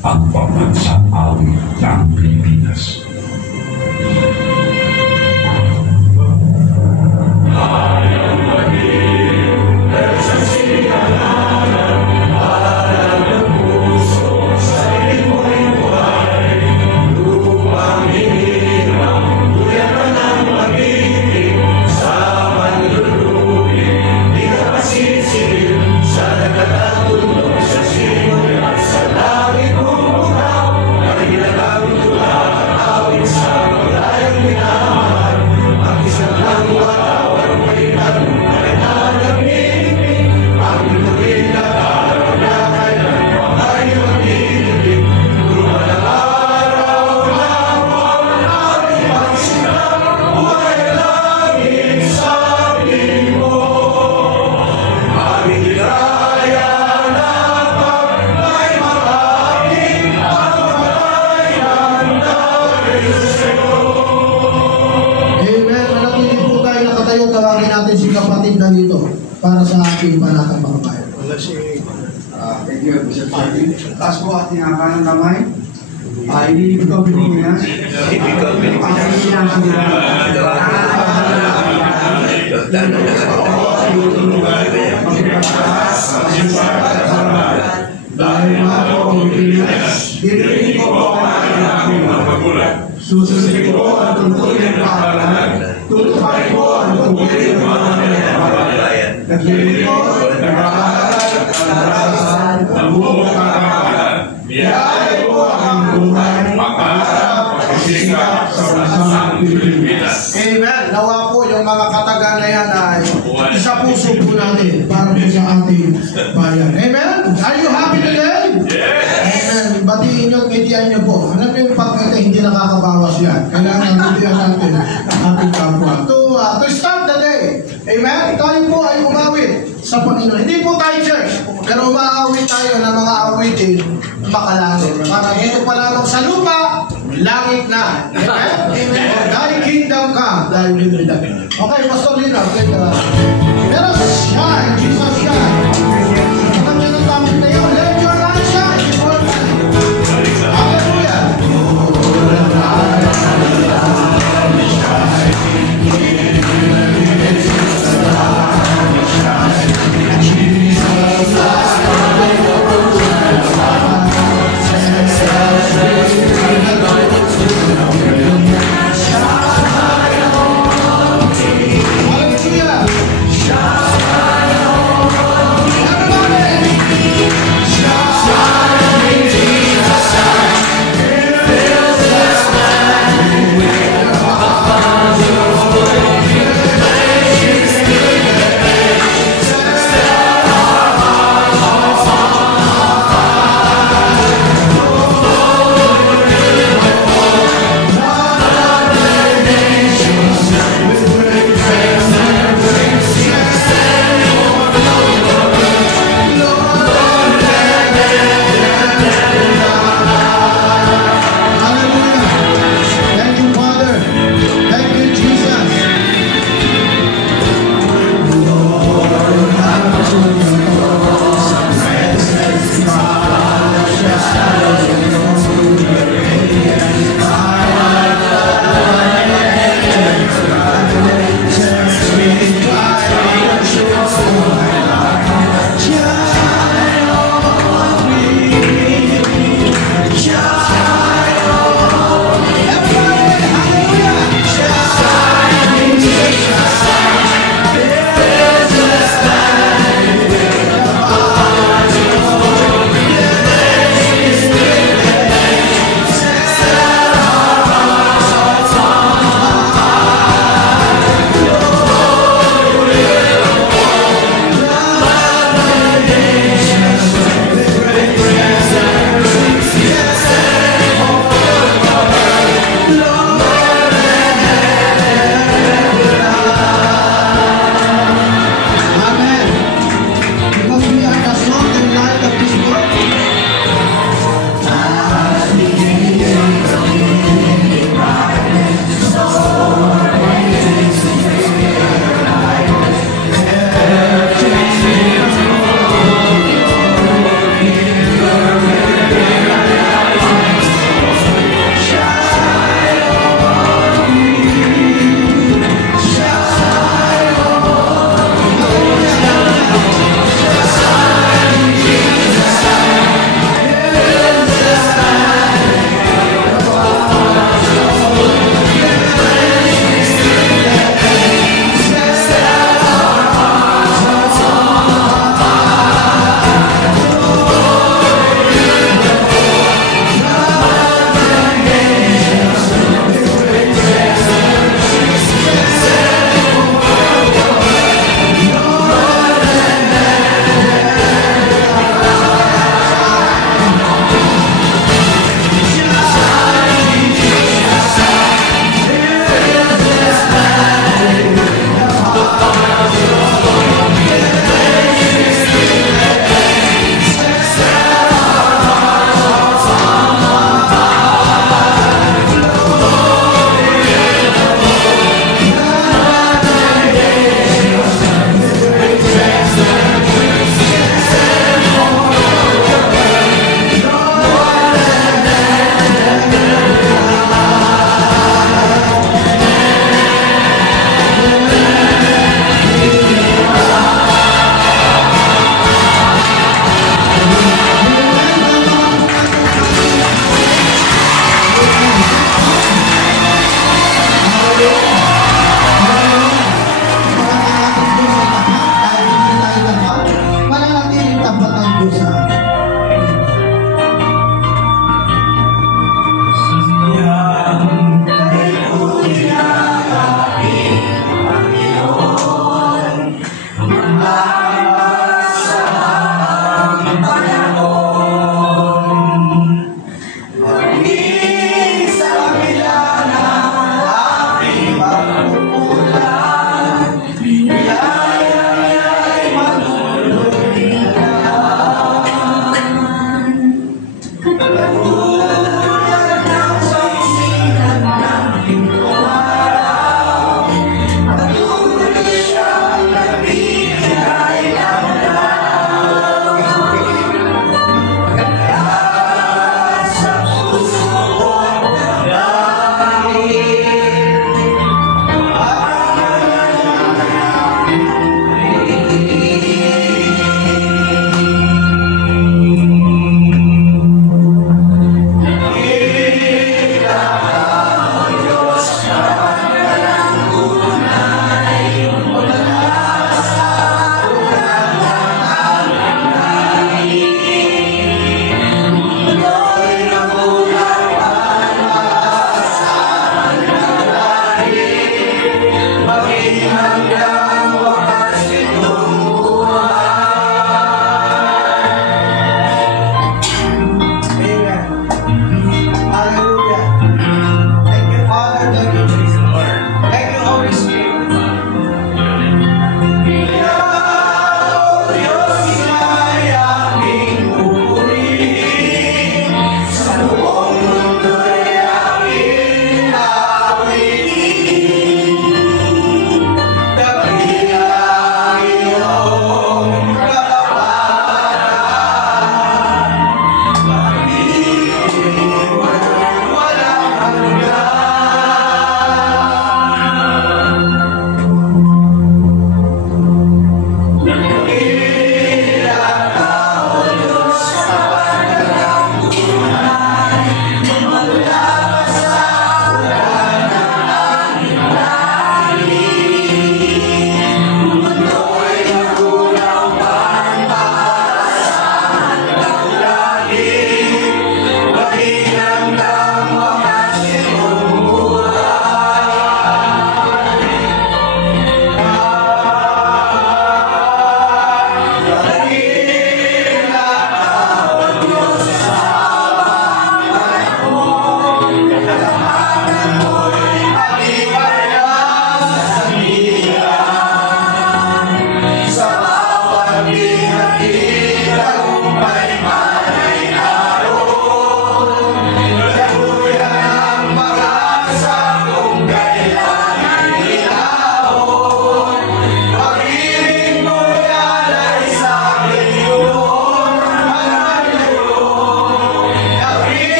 ang pambansang awit ng Pilipinas. Para sa ating panatang mga bayan. Thank you, Bishop Sardi. Taas po ating ng kamay. Ibig ko Pilipinas. Ang Pilipinas dahil mga po ang Pilipinas, dinilig ko po ang aking magulang. Susunod ko ang tungkulin ng pahalahan. Tutuparin ko ang tungkulin ng pahalahan. Naglilig ko, nag-aaral, nag-aaral, nabuo ang pahalahan. Niyayay ko ang buhay, pag-aaral, pag-isikap sa bansang Pilipinas. Amen. Nawa po yung mga kataga na yan ay isa puso po natin para po sa ating bayan. Amen. Are you happy today? Yes! Amen. Batiin nyo, ngitian nyo po. Alam nyo yung pagkita, hindi nakakabawas yan. Kailangan ngitian natin ang ating kapwa. To start the day. Amen. Tayo po ay umawit sa Panginoon. Hindi po tayo church, pero umaawit tayo ng mga awitin makalangit. Para dito pa lamang sa lupa, langit na. Amen? Amen. Thy kingdom come, thy will be done. Okay, Pastor Lina. Let us shine. Jesus shine. Alam niyo ng tamang tayo. Let your light shine. Hallelujah. Hallelujah.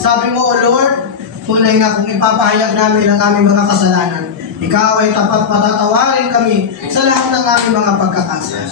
Sabi mo, O Lord, tunay nga kung ipapahayag namin ang aming mga kasalanan, Ikaw ay tapat patatawarin kami sa lahat ng aming mga pagkakasala.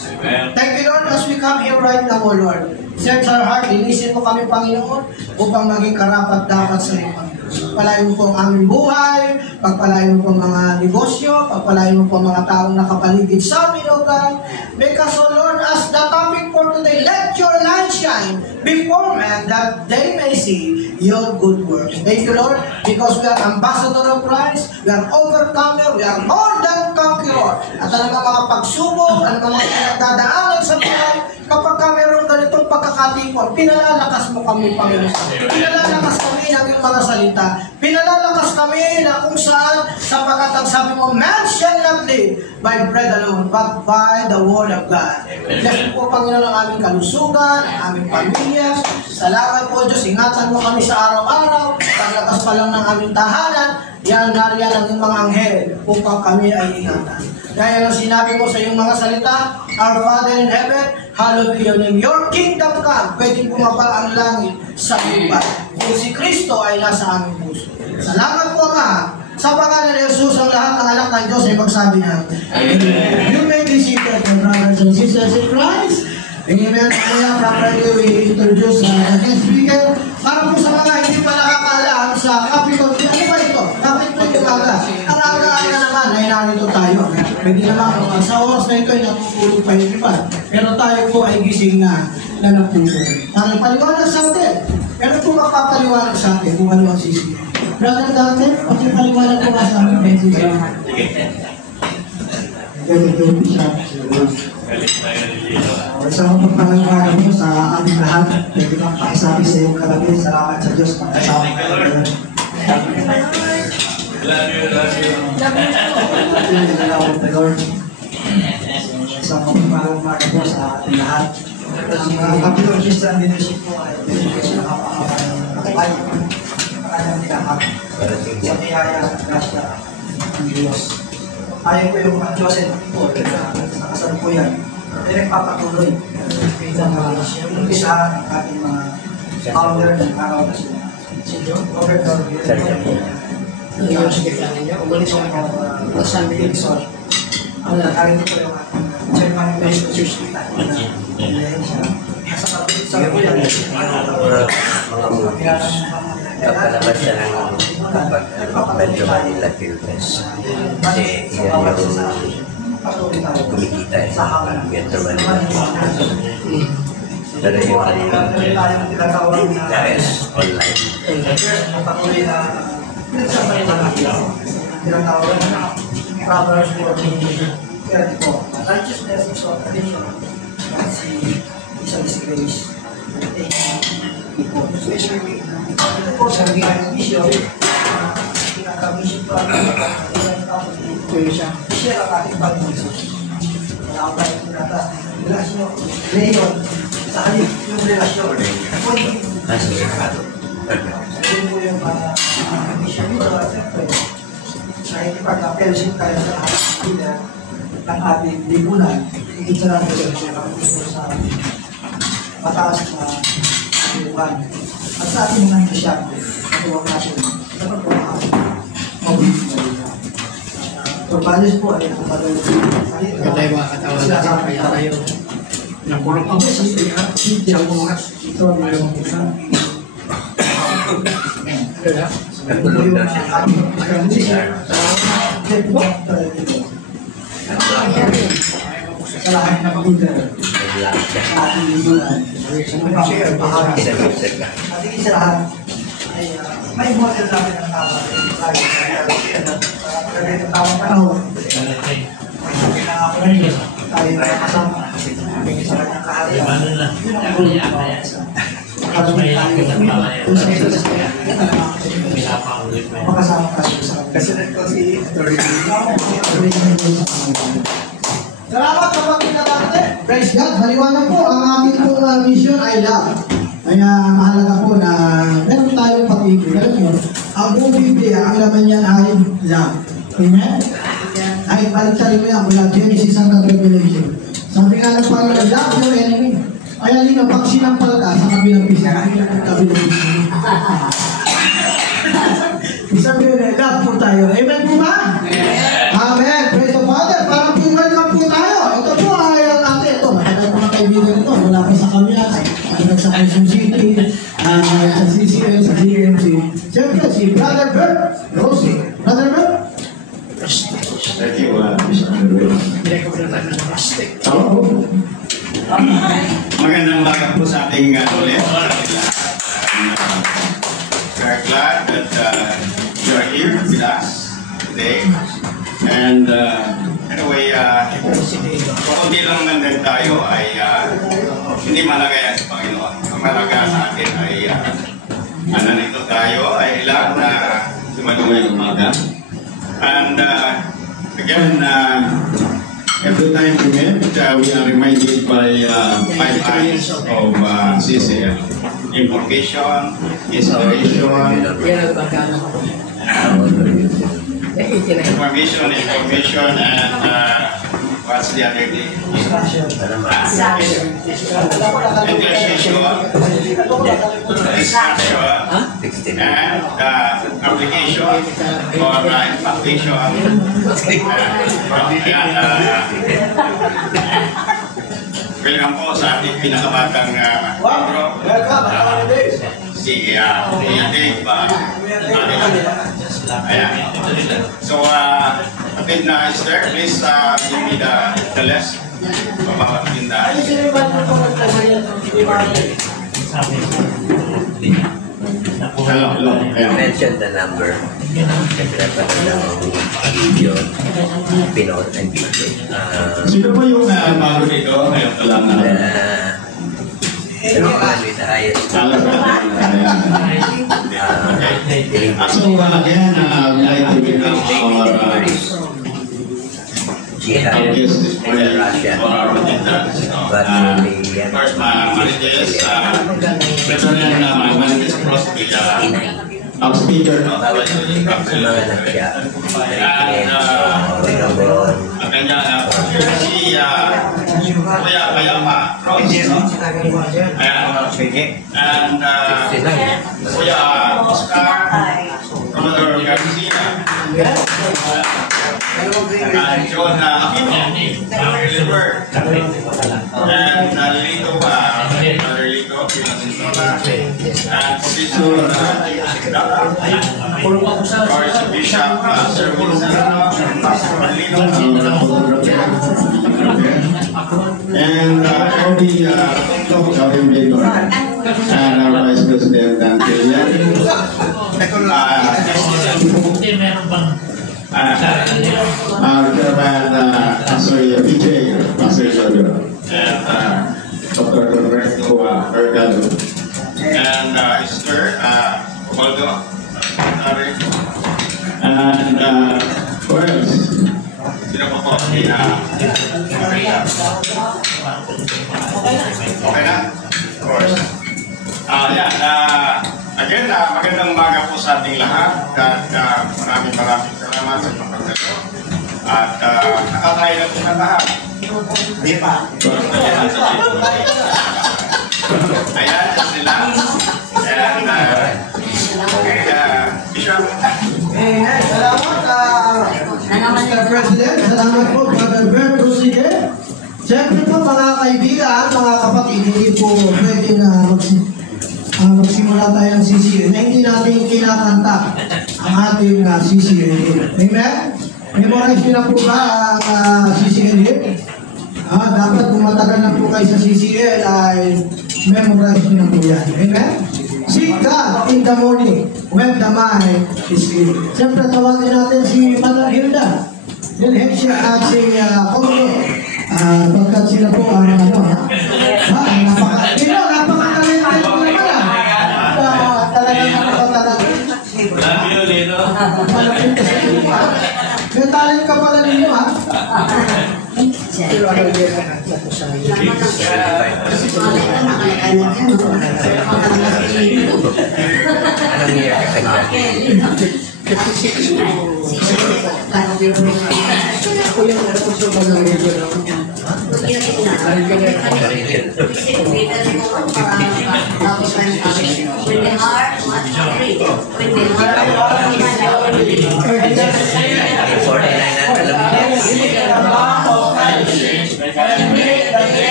Thank you, Lord, as we come here right now, O Lord. Search our heart, linisin mo kami, Panginoon, upang maging karapat-dapat sa iyo, Panginoon. Pagpalain mo po ang aming buhay, pagpalain mo po ang mga negosyo, pagpalain mo po ang mga taong nakapaligid sa amin, O God. Because, O Lord, as the topic for today, let your light shine before men that they may see your good works. Thank you, Lord, because we are ambassador of Christ, we are overcomer, we are more than conqueror. At ano mga pagsubok, ano mga pinagdadaanan sa buhay, kapag ka mayroong ganitong pagkakatipon, pinalalakas mo kami, Panginoon. Pinalalakas kami ng iyong mga salita. Pinalalakas kami na kung saan, sapagkat ang sabi mo, man shall not live by bread alone, but by the word of God. Bless po, Panginoon, ang aming kalusugan, ang aming pamilya. Salamat po, Diyos. Ingatan mo kami sa araw-araw. Paglakas pa lang ng aming tahanan, yan nariyan ang iyong mga anghel upang kami ay ingatan. Dahil ang sinabi mo sa iyong mga salita, Our Father in heaven, hallowed be your name. Your kingdom come. Pwedeng bumaba ang langit sa lupa. Kung si Kristo ay nasa aming puso. Salamat po, Ama. Sa pangalan ni Jesus, ang lahat ng anak ng Diyos ay magsabi na, Amen. You may be seated, my brothers and sisters in Christ. Amen. Kaya, properly, we introduce the next speaker. Para po sa mga hindi pa Pwede naman, sa oras na ito ay natutulog pa yung iba. Pero tayo po ay gising na natutulog. Ang paliwanag sa atin. Pero po makapaliwanag sa atin kung ano ang sisiya. Brother Dante, paliwanag po nga sa amin. Thank you, sir. Isang pagpapaliwanag mo sa ating lahat. Pwede kang pakisabi sa iyong kalabi. Salamat sa Diyos. Pagkasama ka ngayon. Isang pagpapaliwanag mo sa ating lahat. Ang mga kapitong Christian leadership po ay nakapakabay ng kanyang tinahak sa biyaya at grasya ng Diyos. Ayaw ko yung mga Diyosin po na kasalukuyan ay nagpapatuloy sa umpisa ng ating mga founder ng araw na sila. Si John Robert yung sekretary niya, umalis siya ng San Wilson. Ang nakarin ko yung chairman ng Church kita. Sa kalukuyan, kapalabas siya ng Metro Manila Philippines. Kasi yan yung kumikita sa Metro Manila. Pero yung dahil online. patuloy na tinatawag na Proverbs 14:30 po. Righteousness is of tradition. At si Grace. Especially, ito po sa mission, pinaka-mission po ang share ang ating pag-mission. Na-apply ko na ito. Relasyon, ngayon, sa halip yung relasyon. Yun po yung mission nito. Nakikipag-fellowship tayo sa ating ng ating lipunan. Higit sa natin sa mataas na lipunan. At sa ating mga Krisyano, natuwag natin sa pagpapakain. So, values po ay kumadal sa Tayo mga katawan natin, kaya tayo nakulong ako sa isang oras. Ito ang mayroong isa. Natulog na siya. sa lahat na pagpunta Nag-lock siya. sa ating libunan. At higit sa lahat ay may model natin ang tama. Pagkakit ang tamang panahon, pinangako na rin tayo na kasama sa kanyang kaharian. Yun ang gulo ito. Makasama ka sa President ko si Salamat sa pagkinatante. Praise God. Maliwanag po, ang ating pong mission ay love. Kaya mahalaga po na meron tayong pag-ibig. Alam nyo, ang buong Biblia, ang laman niyan ay love. Amen? Ay, balik-tali mo yan mula Genesis hanggang Revelation. Sabi nga ng Panginoon, love your enemy. Kaya lino, pag sinampal ka sa kabilang pisa, kabilang pisa. Sabi nyo, love po tayo. Amen po ba? Amen. Praise the Father. Parang po welcome po tayo. Ito po ay ang natin. Ito, matagal po na kaibigan ito. Wala pa sa Kamyas, matagal sa Quezon City, sa CCL, sa GMC. Siyempre, si Brother Bert Rosie. Brother Bert? Thank you, Mr. Andrew. Magandang umaga po sa ating ulit. We're glad that you are here with us today. And anyway, kundi lang naman din tayo ay hindi malaga yan sa Panginoon. Ang malaga sa atin ay nandito tayo ay ilang na sumadungay umaga. And again, every time we meet, we are reminded by 5 eyes of CCL. Information, inspiration, information, and what's the other thing? Instruction, and application or impactation. Welcome po sa ating pinakabatang membro, si Dave. Ayan. So, kapit na Esther, please give me the list. Papapatin na. Hello. You mentioned the number. Naglaban ng video, Pinot and video. Sino po yung bago dito? Ngayon pa lang na. With the highest. So, again, I'd like to welcome our guests for our attendance. First, Marites, Reverend Marites Crosby, our speaker, ang kanya si Kuya Bayama Rose, and Kuya Oscar Commodore Garcia, and John Aquino, Liver, and Lito Pinasintola, and Professor Dara, Bishop Sir Wilson, Pastor Marlino, and Ernie Kevin Victor, and our Vice President Dan Kilian, our Chairman Pastor PJ, Pastor Jojo, and Dr. Roberto Ergado, and Esther Obaldo, and who else? Sino pa po? Okay na? Of course. Again, magandang umaga po sa ating lahat at maraming salamat sa pagdalo at nakakain na po ng lahat. Hindi pa. Ayan, sila. And Bishop. Salamat, Mr. President. Salamat po, Brother Bert Rosique. Siyempre po, mga kaibigan, mga kapatid, hindi po pwede na magsimula tayo ng CCA na hindi natin kinakanta ang ating CCA. Amen? Memorize nyo na po ba ang CCA? Dapat kung matagal na po kayo sa CCA ay memorize nyo na po yan. Amen? Seek God in the morning when the mind is clear. Siyempre, tawagin natin si Mother Hilda. Dilhexia at si Kogo. Pagkat sila po ang napaka-talented po naman talagang malapit ka sa iba. May talent ka pala ninyo Pero ano yung ako sa iyo?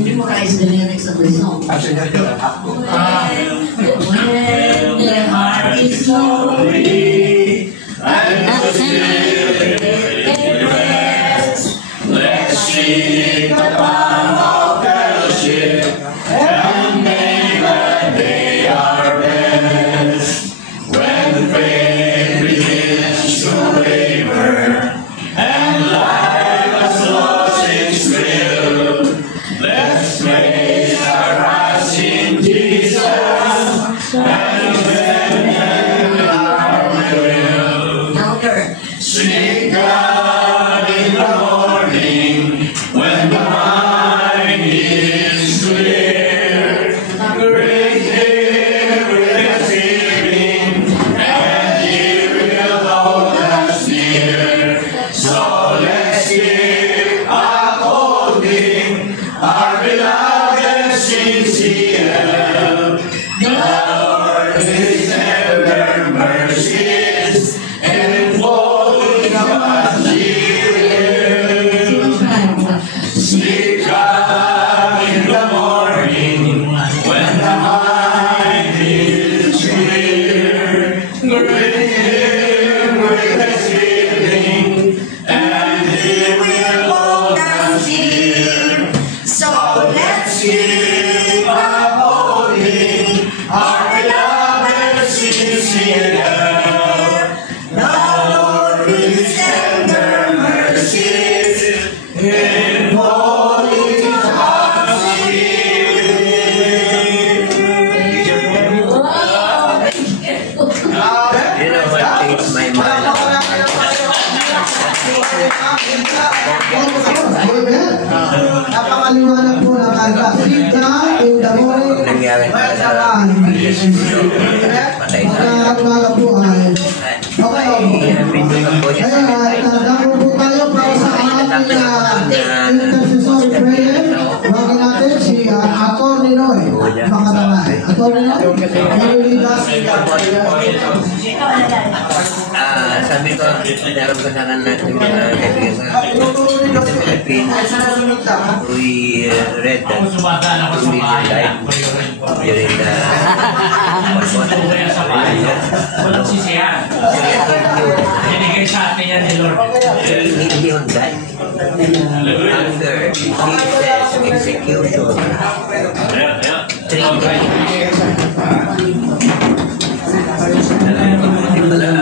Memorize the lyrics of the song. When the heart is lonely and the spirit rests, let's seek the balm of fellowship and make the day our best. When faith begins to waver and life has lost its thrill, let's raise our hearts in Jesus and defend our Napakaliwanag po ng kanta. Sita, in the morning, magkakaliwanag po ay okay. Kaya, nadako po tayo para sa ating intercessory prayer. Huwag natin si Atty. Ninoy Makatanay. Atty. Ninoy, you lead us in the prayer. Sabi ko, dalam kesangan natin kaibigan sa Philippines, we read that 2 million died during the walang sisihan. Binigay sa atin yan ni Lord. 3 million died under Jesus' execution. 3 million.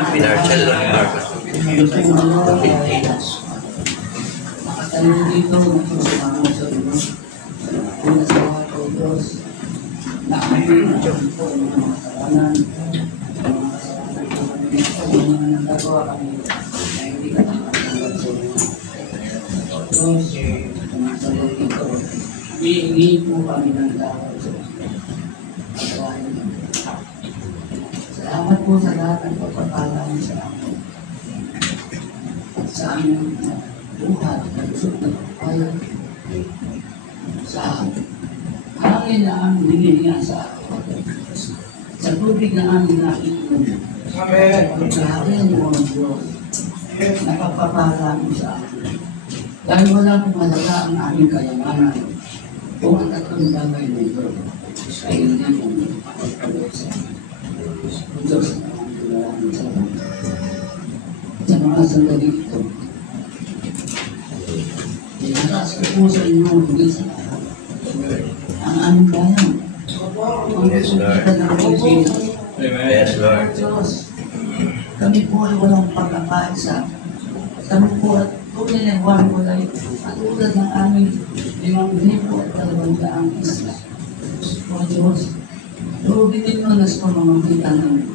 Pinarchal lang yung Marcos ng Pilipinas. Makatalong dito, sumama sa Diyos. Una sa mga Diyos, na kami po ang mga kasalanan, mga kasalanan na nagagawa kami, na hindi ka nakakalaman sa Diyos. Kumasalong dito, hihingi po kami ng tawad sa Diyos. Salamat po sa lahat ng pagpapala niyo sa amin. Sa aming buhat, lusot na pagpapala. Sa hangin na aming hinihinga sa sa tubig na aming nakikinom. Sa pagkaharian mo ang Diyos, napapapala niyo sa amin. Dahil wala pong malaga ang aming kayamanan, kung ang tatlong bagay na ito, ay hindi mong pagpapala sa amin. Diyos na maraming salamat sa mga sandali ito. Inataas ko po sa inyo higit sa lahat ang aming bayan. Ang resulta ng Pilipinas. Yes, Lord. Diyos, kami po ay walang pagkakaisa. Kami po at tunay ng walay at tulad ng aming 5,200 isla. O Diyos, Lubinin mo na sa pamamagitan ng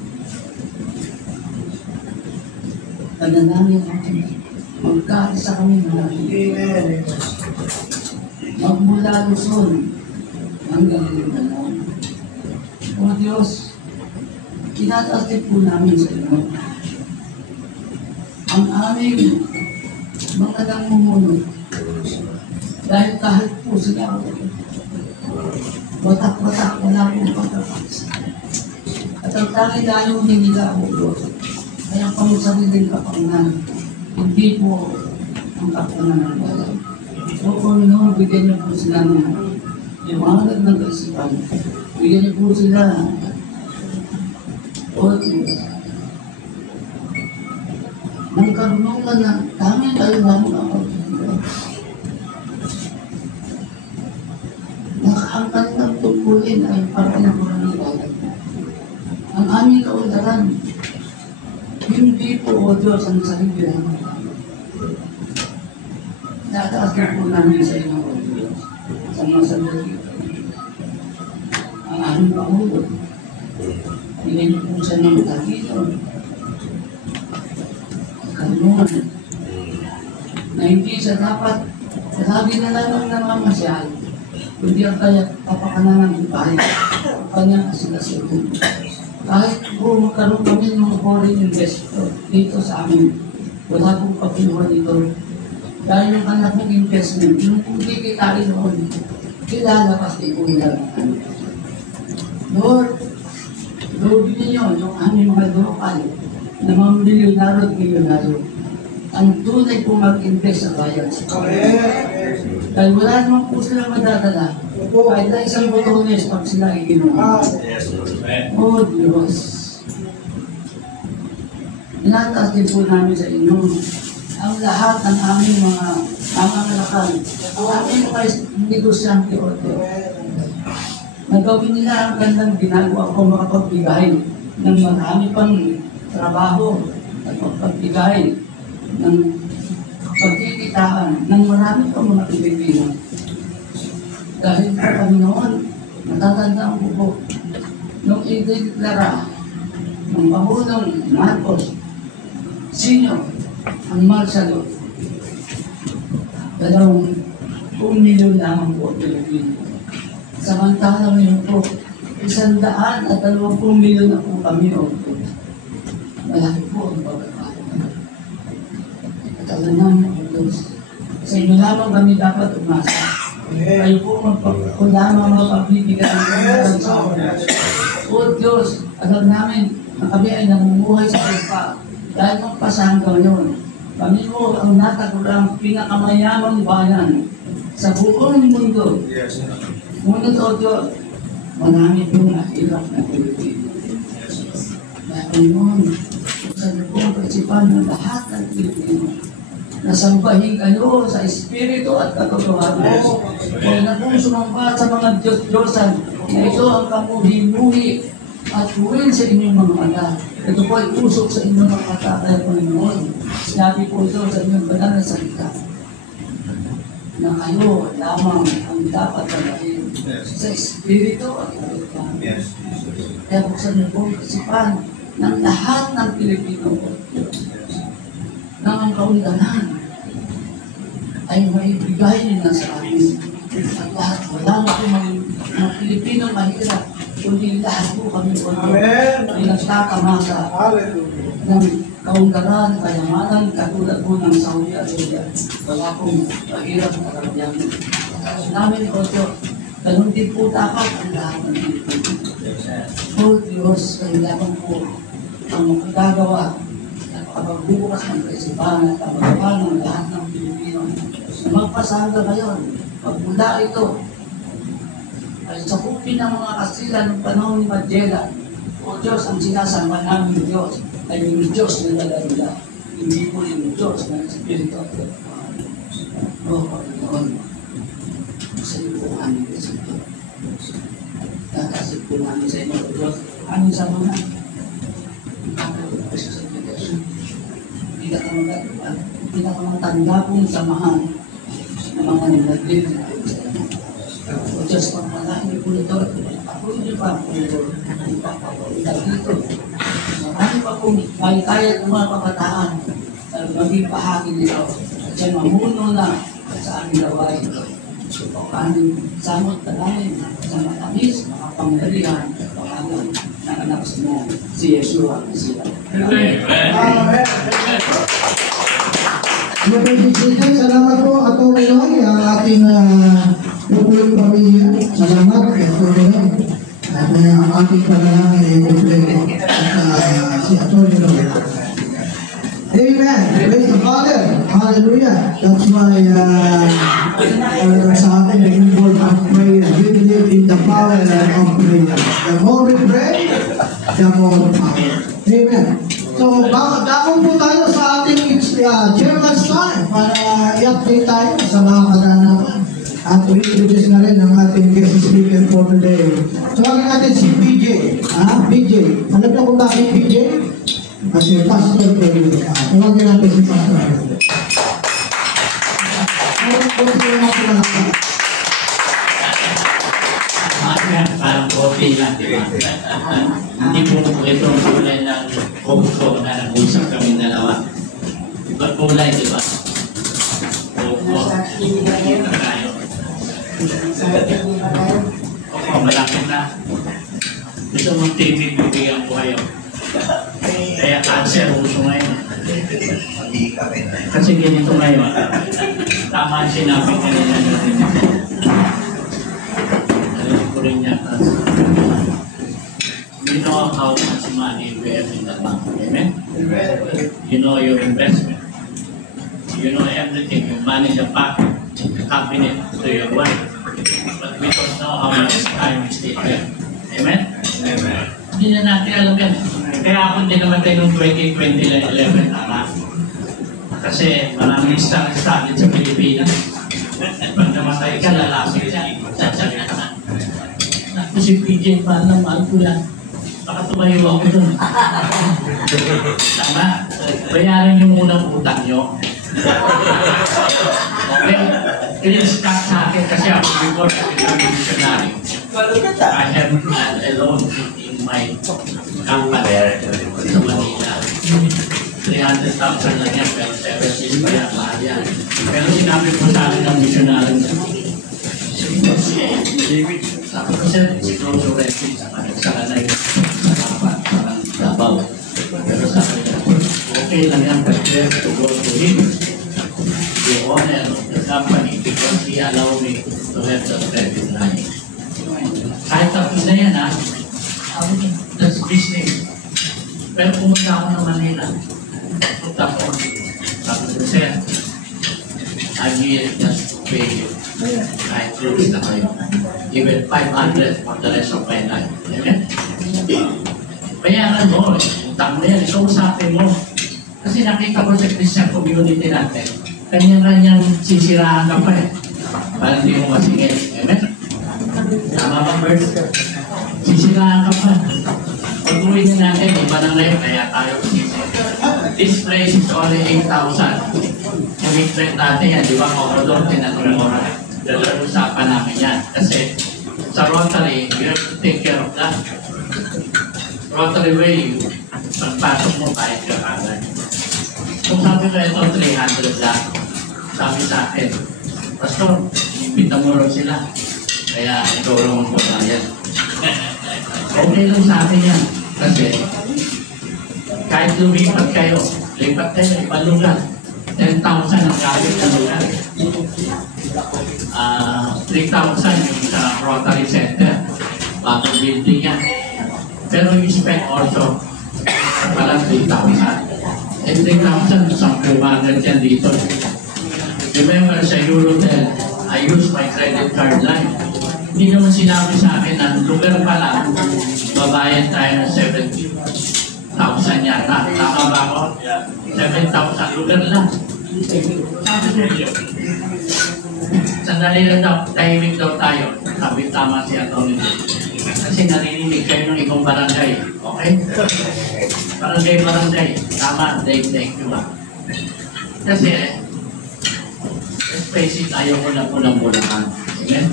pananangin natin. Magkaisa kami ng Amen. Magmula Luzon hanggang Mindanao. O Diyos, tinataas din po namin sa inyo ang aming mga namumuno. Dahil kahit po sila watak-watak, wala pong pagkakasa. At ang tanging layunin nila ang Diyos ay ang pamusariling kapanganan, hindi po ang kapanganan ng bayan. So, Panginoon, bigyan niyo po sila ng liwanag ng kaisipan. Bigyan niyo po sila ng karunungan na tanging layunin ang pagkakasa. Ang kanilang tungkulin ay para ng karaniwan. Ang aming kaundaran, hindi po o Diyos ang sarili namin. Nataas na po namin sa inyo o Diyos, sa mga sandali. Ang aming Pangulo, hindi po siya ng tagiton. Karunungan, na hindi siya dapat, sabi na lang namamasyal, hindi ang kaya kapakanan ng bahay, kanyang asilasin. Kahit po magkaroon kami ng foreign investor dito sa amin, wala pong pagkinuha dito. Dahil yung anak ng investment, yung hindi kitain noon, kilalakas din po nila. Lord, Lordin niyo yung aming mga lokal na mga milyonaryo at milyonaryo. Ang tunay po mag-invest sa bayan. Dahil wala naman po silang madadala. Kahit na isang botones pag sila ikinuha. Oh Diyos. Inataas din po namin sa inyo ang lahat ng aming mga mamamalakan, ang aming mga negosyante o nagawin nila ang gandang ginagawa ko makapagbigay ng marami pang trabaho at mapagbigay ng pagkikitaan ng marami pang mga Pilipino. Dahil po kami noon, natatandaan ko po, nung i-declara ng Pangulong Marcos Sr. ang martial law, 2 milyon lamang po Pilipino. Samantalang yun po, 120 milyon na po kami o po. Malaki po ang pagkakaroon. At alam namin ang Diyos. Sa inyo lamang kami dapat umasa. Kayo po kung lamang mapagbibigay ang kanyang sa oras. O Diyos, alam namin na kami ay namumuhay sa lupa dahil ng pasanggaw yun. Kami po ang natagulang pinakamayamang bayan sa buong mundo. Ngunit o Diyos, marami po nahirap na Pilipino. Dahil noon, sa lubong kaisipan ng lahat ng Pilipino, nasambahin kayo sa espiritu at katotohanan. Kaya na kung sumampa sa mga Diyos-Diyosan na ito ang kamuhi-muhi at huwin sa inyong mga mata. Ito po ay usok sa inyong mga mata kaya Panginoon. Sinabi po ito sa inyong banal na salita na kayo lamang ang dapat talahin sa espiritu at katotohanan. Kaya buksan niyo po isipan ng lahat ng Pilipino na ang kaundanan ay maibigay nila sa amin. At lahat, wala na po mga Pilipino mahirap, kundi lahat po kami po ay nagtakamasa ng kaundanan, kayamanan, katulad po ng Saudi Arabia. Wala pong mahirap na karamihan. Namin po ito, ganun din po dapat ang lahat ng Pilipino. O Diyos, kailangan po ang magagawa pagbubukas ng kaisipan at paggawa ng lahat ng Pilipino na magpasada ngayon. Pagmula ito ay sakupin ng mga Kastila ng panahon ni Magellan. O Diyos, ang sinasama namin Diyos ay yung Diyos na dala-dala. Hindi po yung Diyos na Espiritu at o Panginoon, sa iyo po aming kaisipan. Kakasip po namin sa inyo, Diyos. Aming sa mga pinakamatanda pong samahan ng mga nilagay na o Diyos, pagpalain po ito, ako niyo pa po ito, ipapawala dito. Marami pa pong malikayat ng mga kabataan na maging bahagi nito at siya mamuno na sa aming laway. So, paano samot na namin sa matamis, makapanggalihan, pangalan ng anak mo, si Yeshua Mesías. Amen. Salamat po at Panginoon ang ating pupulang pamilya. Salamat at Panginoon. At ang ating panalangin ay kompleto. At si Atty. Noy. Amen. Praise the Father. Hallelujah. That's why sa atin nag-involve ang prayer. We believe in the power of prayer. The more we pray, the more power. Amen. So, dakong po tayo sa ating chairman's time para i-update tayo sa mga kaganapan. At i-introduce na rin ang ating guest speaker for today. So, ang natin si PJ. PJ. Alam niyo kung bakit PJ? Kasi Pastor Pedro. Tawagin natin si Pastor Pedro. Parang coffee lang, di ba? Hindi po itong kulay ng Coco na nag-usap kami dalawa. Ibang kulay, di ba? Coco. Oo, malapit na. Gusto mong TV, bibigyan ko kayo. Kaya cancer, uso ngayon. Kasi ganito ngayon. Tama ang sinabi kanina natin. You know how much money we have in the bank, amen? You know your investment. You know everything. You manage a cabinet to your wife. But we don't know how much time is still here. Amen? Amen. Hindi na natin alam yan. Kaya ako hindi namatay noong 2011, tama. Kasi maraming star-studded sa Pilipinas. Pag namatay ka, lalapit siya. Sasabi ka. Naku si PJ, mahal ko yan. Baka tumayo ako dun. Tama? Bayaran yung unang utang nyo. Okay? Kini-start sa akin kasi ako before kami missionary. I have a loan in my company sa Manila. 300,000 lang yan, pero 7 years pa yan, mahal yan. Pero sinabi ko sa akin ng missionary na sabi ko sir, si Close already sa kanay sa Davao. Pero sabi niya, okay lang yan, but we have to go to him, the owner of the company, because he allowed me to have the credit line. Kahit tapos na yan ha, that's business. Pero pumunta ako ng Manila. Punta ko. Sabi ko, sir, I'm here just to pay you. Kahit close na kayo. Even 500 for the rest of my life. Amen? Bayaran mo. Utang mo yan. So, usapin mo. Kasi nakita ko sa Christian community natin, kanya-kanyang sisiraan ka pa eh. Parang hindi mo masingit. Amen? Tama ba, Bert? Sisiraan ka pa. Pag-uwi na natin, iba na ngayon, kaya tayo sisiraan. This place is only 8,000. Yung rent natin yan, di ba? Commodore, tinatulong mo na. Usapan namin yan. Kasi sa Rotary, you have to take care of that. Rotary way, pagpasok mo kahit ka kagad. Kung sabi ko ito, 300 lang. Sabi sa akin, Pastor, ipita mo rin sila. Kaya ito rin mo na yan. Okay lang sa akin yan. Kasi kahit lumipat kayo, lipat kayo, ibang lugar. 10,000 ang gamit na lugar. 3,000 yung sa Rotary Center. Bagong building yan. Pero you spend also parang 3,000. And 3,000 isang 200 yan dito. Remember sa Eurotel, I use my credit card line. Hindi naman sinabi sa akin na lugar pa lang, babayan tayo ng 70,000 yata. Tama ba ako? 7,000 lugar lang. Sandali lang daw, timing daw tayo. Sabi tama si Atty. Kasi narinig kayo ng ibang barangay. Okay? Barangay. Tama, thank you ba? Kasi, let's face it, ayaw ko lang pulang-pulangan. Amen?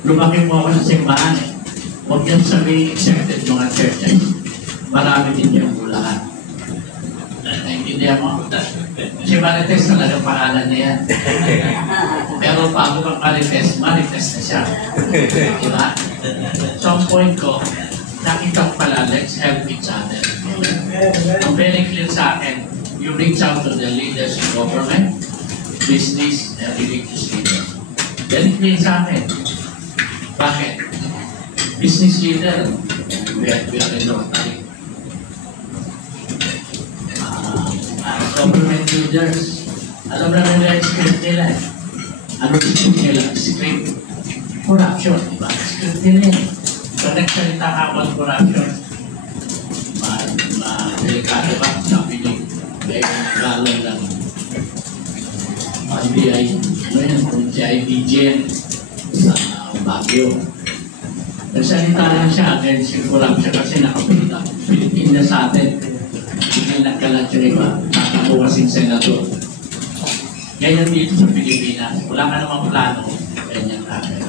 Lumaki mo ako sa simbahan eh. Huwag yan sabihin accepted mga churches. Marami din yung pulangan. Naintindihan mo? Si Marites talaga pangalan niya yan. Pero bago kang Marites na siya. Diba? So ang point ko, nakita ko pala, let's help each other. Ang very clear sa akin, you reach out to the leaders in government, business, and religious leaders. Very clear sa akin. Bakit? Business leader, we are in Rotary. Government leaders, alam na nila yung script nila eh. Ano yung script nila? Script corruption, diba? Script nila eh. So nagsalita ka about corruption, delikado ba? Sabi niyo, may galon lang. PBI, ano yan? Si IDG sa Baguio. Nagsalita lang siya against yung corruption kasi nakapilita. Pilipinas sa atin. Hindi nagkalat yung iba, nakakuha kasing senador. Ganyan dito sa Pilipinas, wala ka namang plano, ganyan natin.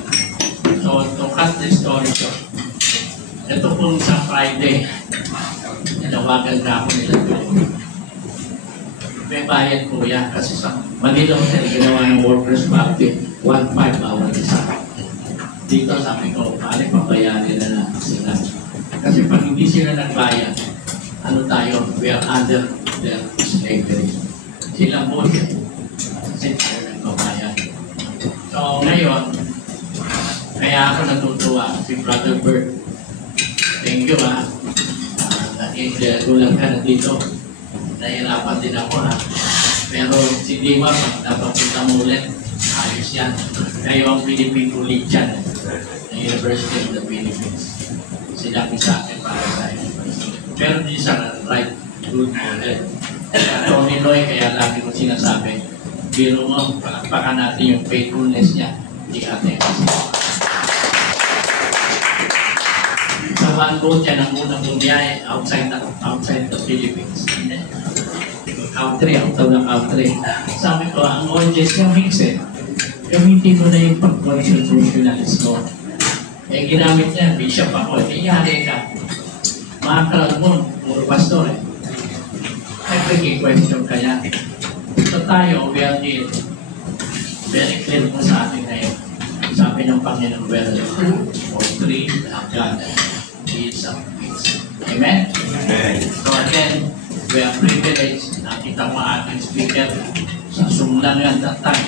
So, to cut the story short, ito pong sa Friday, nalawagan na ako nila doon. May bayad po yan kasi sa Manila Hotel, ginawa ng workers' party, 1.5 bawat isa. Dito sabi ko, paano pabayanin na sila. Kasi pag hindi sila nagbayad, ano tayo, we are under their slavery. Sila po siya. Kasi tayo nagbabayad. So ngayon, kaya ako natutuwa si Brother Bert. Thank you ha. Kulang ka na dito. Nahirapan din ako ha. Pero si Dima, pag napapunta mo ulit, ayos yan. Kayo ang Philippine Collegian ng University of the Philippines. Sinabi sa akin para sa University. Pero di sa right good model. Tony Loy, kaya lagi ko sinasabi, biro mo, palakpakan natin yung faithfulness niya, di atin kasi. Sa one vote yan, ang unang bumiyahe outside the Philippines. Country, out ng country. Sabi ko, ang audience niya mix gamitin mo na yung pag-constitutionalist mo. Ginamit niya, bishop ako, yari ka. Mga crowd mo, puro pastor question kaya. So tayo, we are here. Very clear mo sa atin ngayon. Sabi ng Panginoon, well, or three, God is a peace. Amen? Amen. So again, we are privileged. Nakita mo ating speaker sa sumlang yan that time.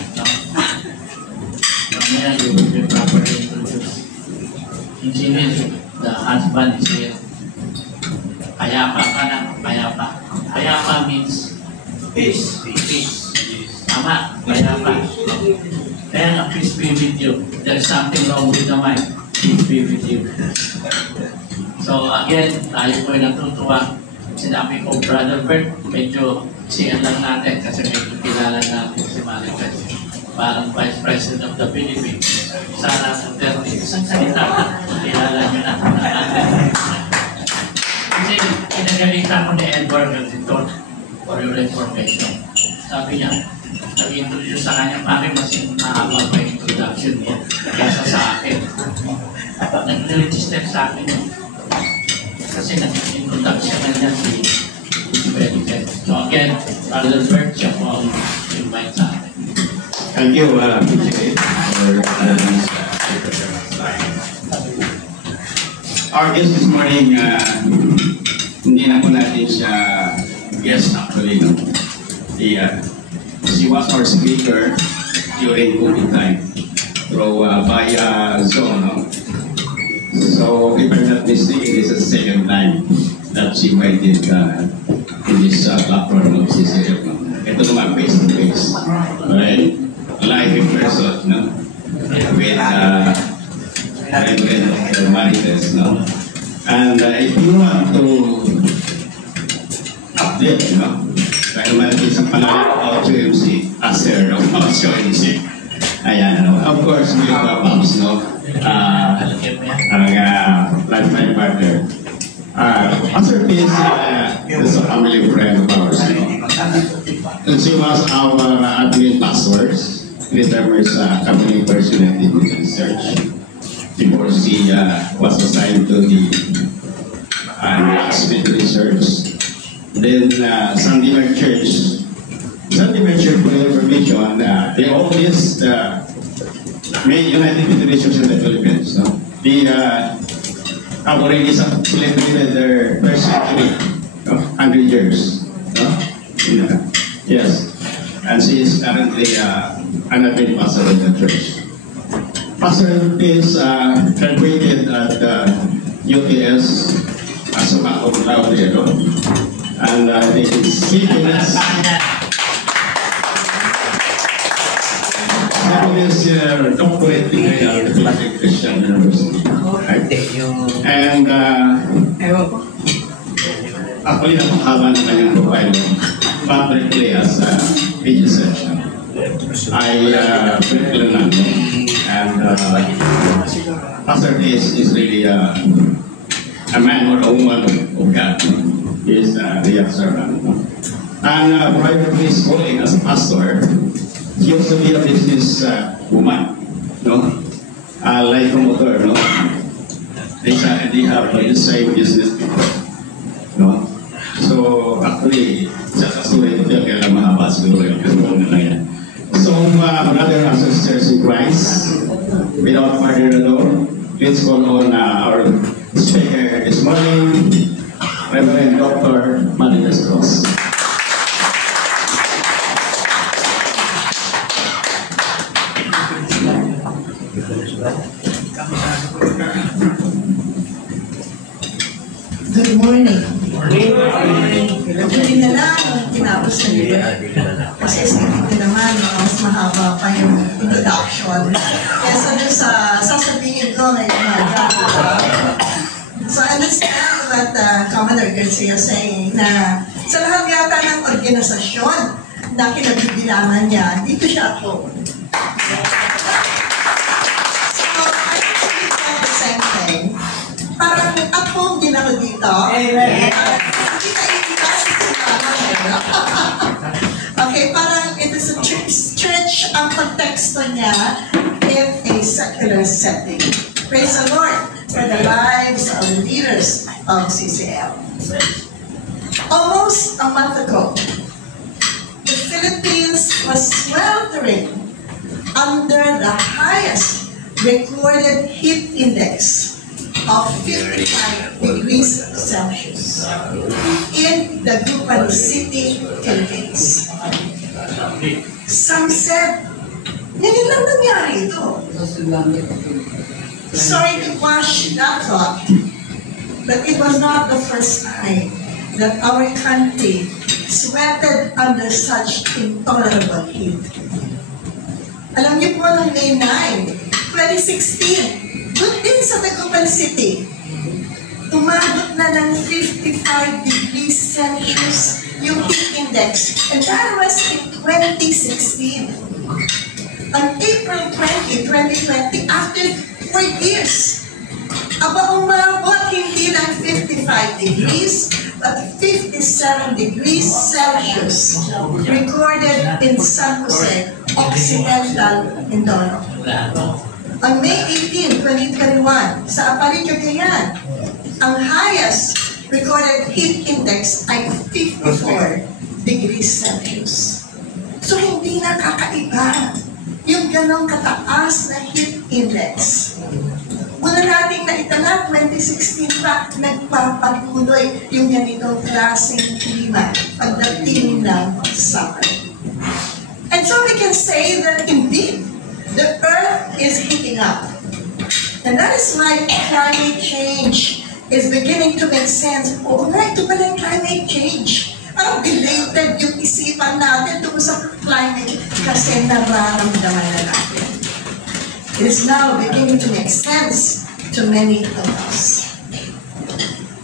Mamaya, you will be properly introduced. Engineer, the husband is here. Payapa ka na, payapa. Payapa means peace. Peace. Tama, payapa. Kaya nga, peace be with you. There's something wrong with the mind. Peace be with you. So again, tayo po'y natutuwa. Sinabi ko, Brother Bert, medyo siyan lang natin kasi medyo kilala natin si Maricel. Parang Vice President of the Philippines. Sana sa 30. Isang salita, kilala nyo na natin. Kasi kinagalitan ko ni Edward Galditton for your information. Sabi niya, nag-introduce sa kanya, bakit mas mahaba pa yung introduction niya kaysa sa akin. Nag-register sa akin yun. Kasi nag-introduction na niya si Benedict. So again, Brother Bert, siya po ang invite sa akin. Thank you, PJ, for our guest this morning, hindi na po natin siya guest actually, no? She was our speaker during COVID time through via Zoom, no? So if I'm not mistaken, this is the second time that she invited in this platform of CCF, no? Ito naman face-to-face, right? Live in person, no? With Reverend Marites, no? And if you want to update, no? Dahil Marites ang pangalan ng OMC, as Sir of OMC. Ayan, no? Of course, we have Pops, no? Ang lifetime partner. Pastor Piz is a family friend of ours, no? And she was our admin password. Later was company president in the church before she was assigned to the Spiritual Church. Then Sunday Night Church, for information, they always made United Federations in the Philippines. No? They have already celebrated their first century, 100 years. No? Yeah. Yes, and she is currently an admin pastor in the church. Pastor is graduated at UTS as a cum laude, and he is doctorate degree at the Catholic Christian University. Right? And actually, napakahaba na kanyang profile. Publicly as PG I and Pastor is really a man or a woman of God. He is a real servant. And prior to his calling as a pastor, he used to be a business woman, no? Like a motor, no? They have the same business before, no? So actually, sa kasulit ko kaya mahaba siguro yung karoon na yan. So, brothers and sisters in Christ, without further ado, let's call on our speaker this morning, Reverend Dr. Marites Cross. Good morning. Hindi na lang tinapos na nila. Kasi isipin naman, mas mahaba pa yung introduction. Kaya sa sasabihin ko na yung mga. So I understand that Commander Garcia saying na sa lahat yata ng organisasyon na kinabibilangan niya, dito siya at home. So, I actually felt the same thing. Parang at home din ako dito. Okay, parang it is a church ang konteksto niya in a secular setting. Praise the Lord for the lives of the leaders of CCL. Almost a month ago, the Philippines was sweltering under the highest recorded heat index of 55 degrees Celsius in the Dagupan City, Philippines. Some said, ngayon lang nangyari ito. Sorry to quash that thought, but it was not the first time that our country sweated under such intolerable heat. Alam niyo po, noong May 9, 2016, doon din sa Dagupan City, umabot na ng 55 degrees Celsius yung heat index, and that was in 2016. On April 20, 2020, after 4 years, umabot hindi lang 55 degrees, but 57 degrees Celsius recorded in San Jose, Occidental Mindoro. On May 18, 2021, sa Aparicio, Cagayan, ang highest recorded heat index ay 54 degrees Celsius. So hindi na kakaiba yung ganong kataas na heat index. Una nating naitala, 2016 pa, nagpapatuloy yung ganitong klaseng klima pagdating ng summer. And so we can say that indeed, the earth is heating up. And that is why climate change is beginning to make sense. Oo nga, ito pala yung climate change. Parang belated yung isipan natin tungkol sa climate kasi nararamdaman na natin. It is now beginning to make sense to many of us.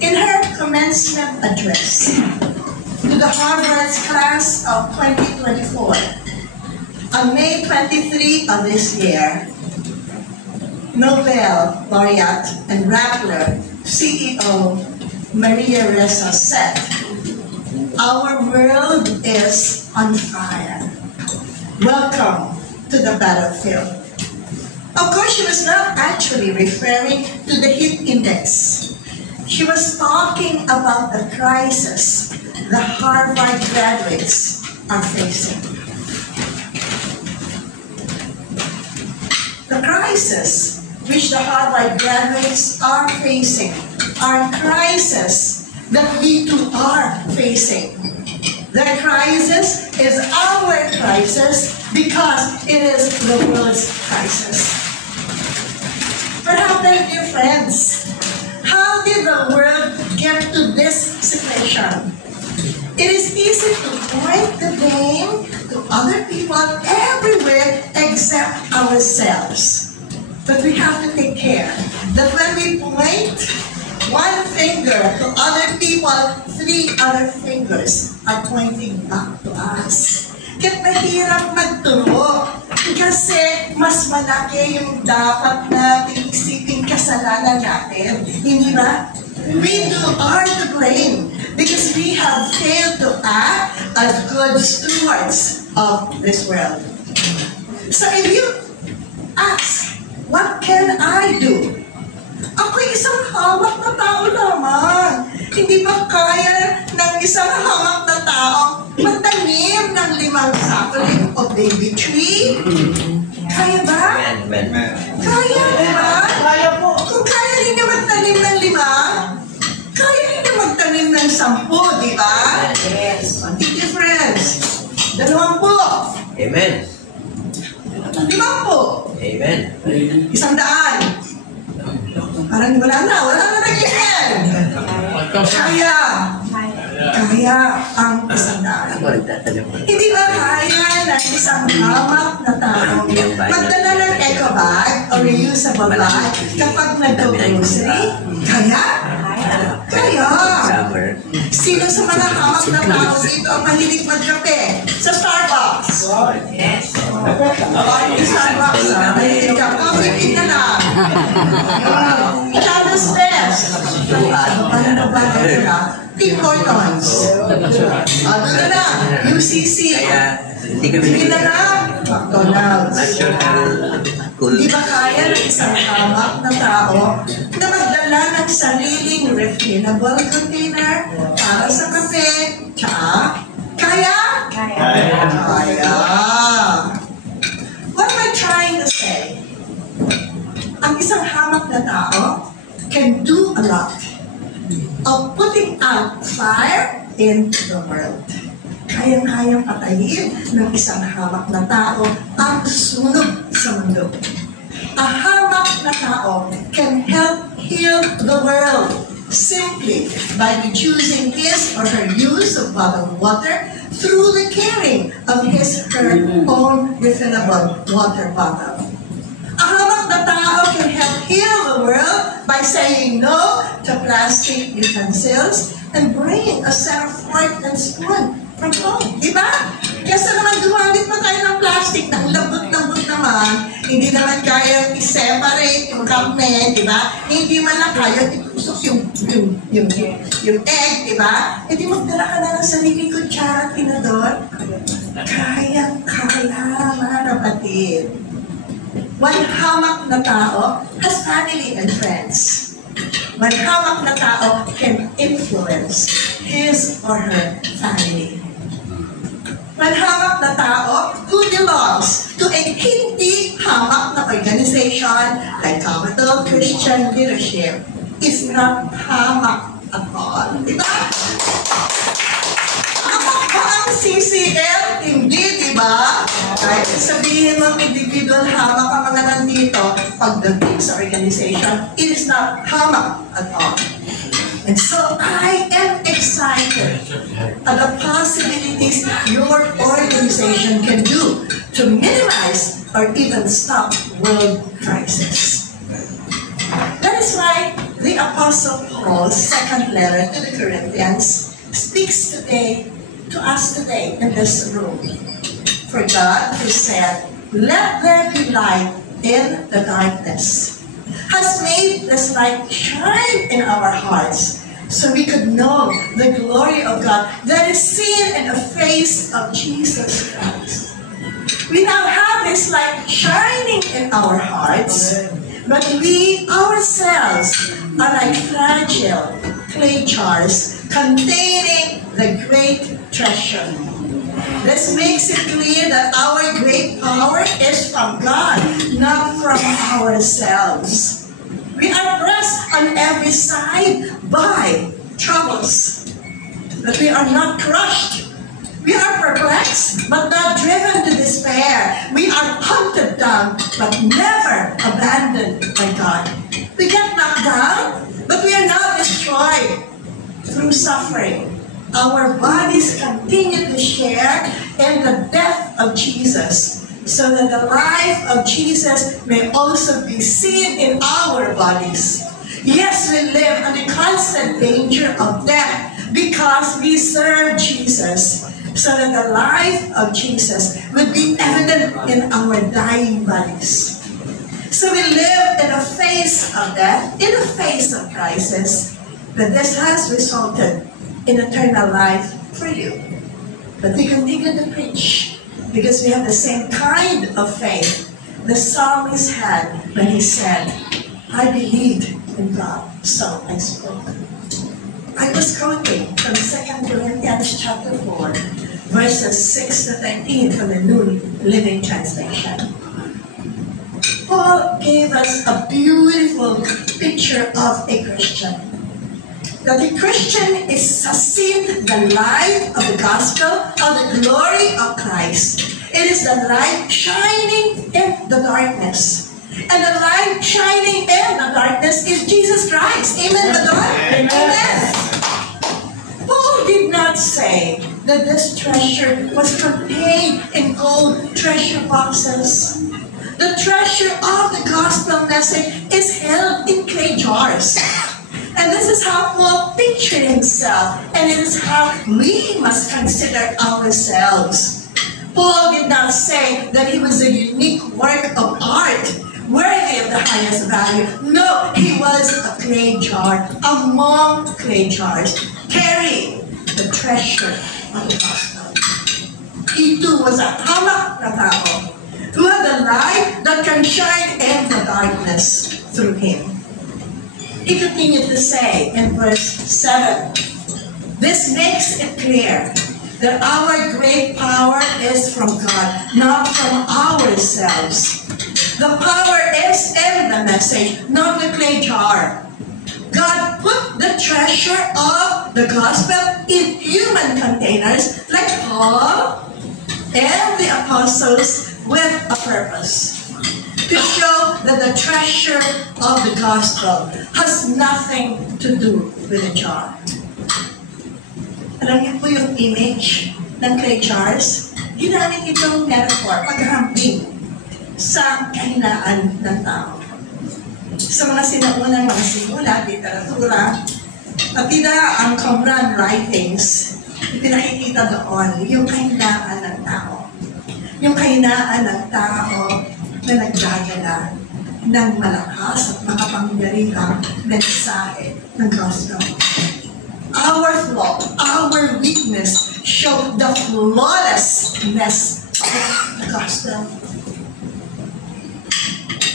In her commencement address to the Harvard class of 2024, on May 23 of this year, Nobel laureate and Rappler CEO Maria Ressa said, "Our world is on fire. Welcome to the battlefield." Of course, she was not actually referring to the heat index. She was talking about the crisis the Harvard graduates are facing. The crisis which the Harvard graduates are facing are crises that we too are facing. Their crisis is our crisis because it is the world's crisis. What happened, dear friends? How did the world get to this situation? It is easy to point the blame to other people everywhere except ourselves. But we have to take care that when we point one finger to other people, 3 other fingers are pointing back to us. Kaya mahirap magturo kasi mas malaki yung dapat nating isipin kasalanan natin. Hindi ba? We are to blame because we have failed to act as good stewards of this world. So if you ask, what can I do? Ako'y isang hawak na tao lamang. Hindi ba kaya ng isang hawak na tao magtanim ng 5 sapling o baby tree? Kaya ba? Kaya ba? Kaya po. Kung kaya ninyo magtanim ng 5, kaya ninyo magtanim ng 10, di ba? Yes. Ang difference. 20. Amen. 50. Amen. 100. Parang wala na nag-iwan. Kaya ang 100. Hindi ba kaya ng isang hamak na tao magdala ng eco bag o reusable bag kapag nag-grocery? Kaya? her. Sino sa mga hamak na tao dito ang mahilig magkape? Sa Starbucks. Yes. Sa Starbucks. Mahilig ka. Coffee ka na. China's best. Ano ba na? Tim Hortons. Ano na? UCC. Sige na na. McDonald's. Di ba kaya ng isang hamak na tao na magdala ng sariling refillable container para sa kape, tsaa? Kaya? Kaya. What am I trying to say? Ang isang hamak na tao can do a lot of putting out fire into the world. Kayang-kayang patayin ng isang hamak na tao ang sunog sa mundo. A hamak na tao can help heal the world simply by reducing his or her use of bottled water through the carrying of his or her own refillable water bottle. A hamak na tao can help heal the world by saying no to plastic utensils and bringing a set of fork and spoon from home. Diba? Kesa naman gumamit pa tayo ng plastic na lambot-lambot naman, hindi naman kaya i-separate yung karne, diba? Hindi man lang kaya itusok yung egg, diba? Hindi magdala ka na ng sarili kutsara at tinador. Kaya-kaya, mga kapatid. One hamak na tao has family and friends. One hamak na tao can influence his or her family. One hamak na tao who belongs to a hindi hamak na organization like Capital Christian Leadership is not hamak at all. Diba? Hamak ba ang CCL? Hindi, diba? Kahit sabihin mo individual hamak ang mga nandito, pagdating sa organization, it is not hamak at all. And so I am excited at the possibilities your organization can do to minimize or even stop world crisis. That is why the Apostle Paul's second letter to the Corinthians speaks today to us today in this room. For God, who said, "Let there be light in the darkness," has made this light shine in our hearts so we could know the glory of God that is seen in the face of Jesus Christ. We now have this light shining in our hearts, but we ourselves are like fragile clay jars containing the great treasure. This makes it clear that our great power is from God, not from ourselves. We are pressed on every side by troubles, but we are not crushed. We are perplexed, but not driven to despair. We are hunted down, but never abandoned by God. We get knocked down, but we are not destroyed through suffering. Our bodies continue to share in the death of Jesus, so that the life of Jesus may also be seen in our bodies. Yes, we live in a constant danger of death because we serve Jesus, so that the life of Jesus would be evident in our dying bodies. So we live in the face of death, in the face of crisis, but this has resulted in eternal life for you. But we continue to preach, because we have the same kind of faith the psalmist had when he said, "I believed in God, so I spoke." I was quoting from 2 Corinthians chapter 4, verses 6 to 13 from the New Living Translation. Paul gave us a beautiful picture of a Christian. That the Christian has seen the light of the gospel of the glory of Christ. It is the light shining in the darkness. And the light shining in the darkness is Jesus Christ. Amen, Lord? Amen. Paul did not say that this treasure was contained in gold treasure boxes. The treasure of the gospel message is held in clay jars. And this is how Paul pictured himself, and it is how we must consider ourselves. Paul did not say that he was a unique work of art, worthy of the highest value. No, he was a clay jar among clay jars, carrying the treasure of the gospel. He too was a hamak na tao, who had the light that can shine in the darkness through him. He continued to say in verse 7, this makes it clear that our great power is from God, not from ourselves. The power is in the message, not the clay jar. God put the treasure of the gospel in human containers like Paul and the apostles with a purpose. To show that the treasure of the gospel has nothing to do with the jar. Alam niyo po yung image ng clay jars? Ginamit itong metaphor, paghambing sa kahinaan ng tao. Sa mga sinaunang mga sinulat, literatura, pati na ang Qumran writings, pinakikita doon yung kahinaan ng tao. Yung kahinaan ng tao na nagdadala ng malakas at makapangyarihang mensahe ng gospel. Our flaw, our weakness show the flawlessness of the gospel.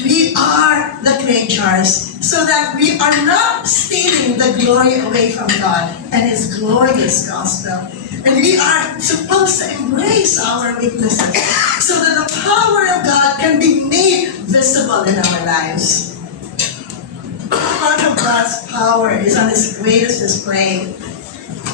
We are the clay jars so that we are not stealing the glory away from God and His glorious gospel. And we are supposed to embrace our weaknesses so that the power of God can be made visible in our lives. Part of God's power is on its greatest display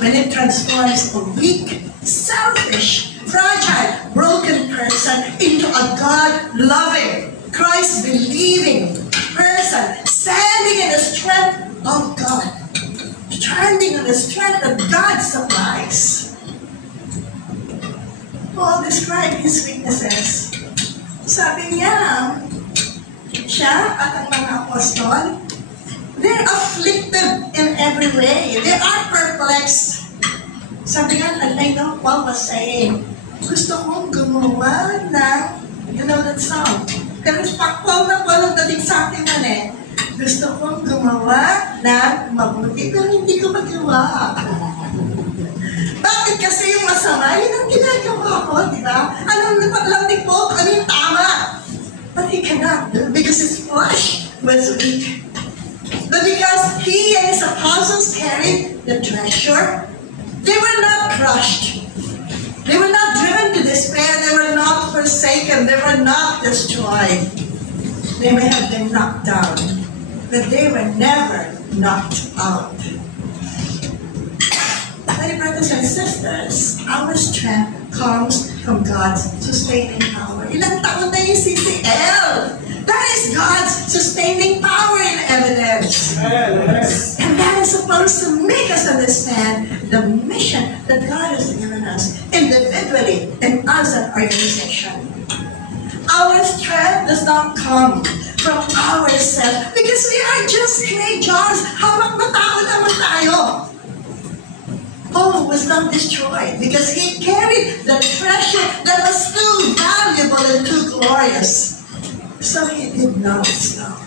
when it transforms a weak, selfish, fragile, broken person into a God-loving, Christ-believing person standing in the strength of God, standing in the strength that God supplies. Paul described his weaknesses. Sabi niya, siya at ang mga apostol, they're afflicted in every way. They are perplexed. Sabi nga, I know Paul was saying, gusto kong gumawa ng, you know that song. Pero Paul na Paul ang dating sa akin man eh. Gusto kong gumawa ng mabuti, pero hindi ko magawa. Bakit kasi yung masama, yun ang ginagawa ko, di ba? Alam ni Paul, ano yung tama? But he cannot do because his flesh was weak. But because he and his apostles carried the treasure, they were not crushed. They were not driven to despair. They were not forsaken. They were not destroyed. They may have been knocked down, but they were never knocked out. My brothers and sisters, our strength comes from God's sustaining power. Ilang taon na yung CCL? That is God's sustaining power in evidence. And that is supposed to make us understand the mission that God has given us individually and as an organization. Our strength does not come from ourselves because we are just clay jars. Hamak na tao naman tayo. Paul was not destroyed because he carried the treasure that was too valuable and too glorious. So he did not stop.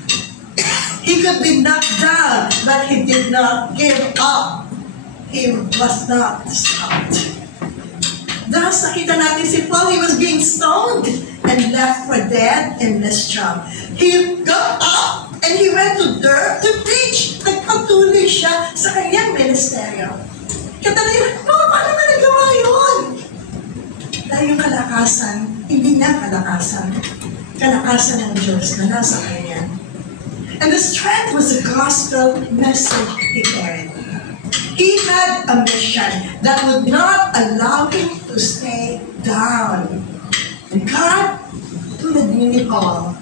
He could be knocked down, but he did not give up. He was not stopped. Thus, nakita natin si Paul, he was being stoned and left for dead in Lystra. He got up and he went to Derbe to preach. Nagpatuloy siya sa kanyang ministeryo. Katanay, paano ba nagawa yun? Dahil yung kalakasan, hindi na kalakasan. Kalakasan ng Diyos na nasa kanya. And the strength was the gospel message he carried. He had a mission that would not allow him to stay down. And God, tulad ni Paul,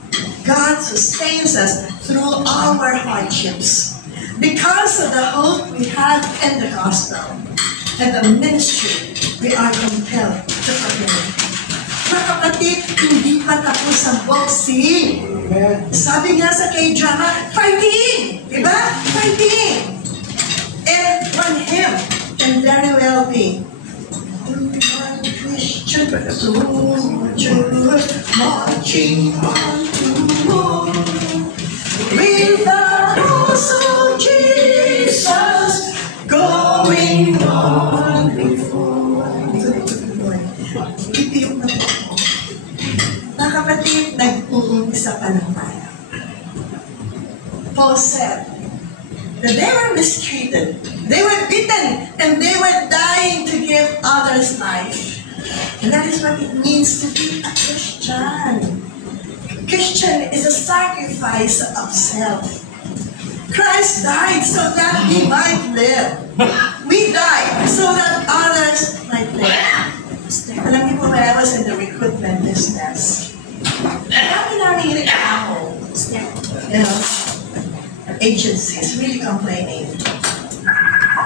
God sustains us through our hardships because of the hope we have in the gospel and the ministry we are compelled to fulfill. Mga kapatid, hindi pa tapos ang boxing. Sabi nga sa K-drama, fighting! Diba? Fighting! One hymn can very well be, Christian soldiers marching on to war, with the cross of Jesus going on before. Ipiyok na po. Mga kapatid, nag-uumisa pa lang tayo. Paul said that they were mistreated, they were beaten, and they were dying to give others life. And that is what it means to be a Christian. Christian is a sacrifice of self. Christ died so that we might live. We died so that others might live. Alam niyo po, when I was in the recruitment business, marami namin reklamo. You know, agencies really complaining.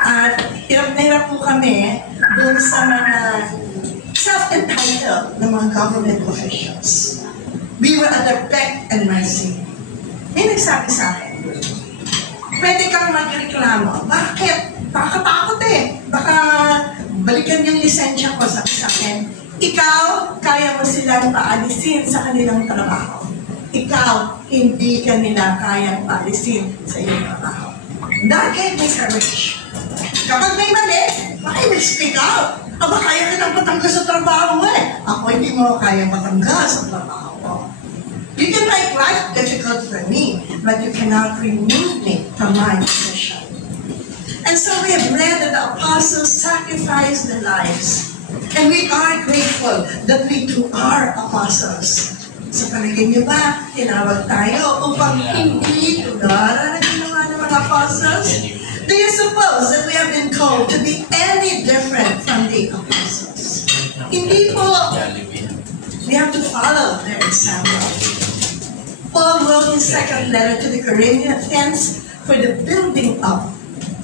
At hirap na hirap po kami doon sa mga self-entitled na mga government officials. We were at their beck and mercy. May nagsabi sa akin, pwede kang magreklamo. Bakit? Baka katakot eh. Baka balikan yung lisensya ko sa akin. Ikaw, kaya mo silang paalisin sa kanilang trabaho. Ikaw, hindi ka nila kayang paalisin sa iyong trabaho. That gave me courage. Kapag may mali, maki-speak out. Aba, kaya kitang patanggal sa trabaho mo eh. Ako, hindi mo kaya patanggal sa trabaho ko. You can make life difficult for me, but you cannot remove me from my position. And so we have read that the apostles sacrificed their lives. And we are grateful that we too are apostles. Sa palagay niyo ba, tinawag tayo upang hindi tulad ang ginawa ng mga apostles? Do you suppose that we have been called to be any different from the apostles? Hindi po. We have to follow their example. Paul wrote his second letter to the Corinthians for the building up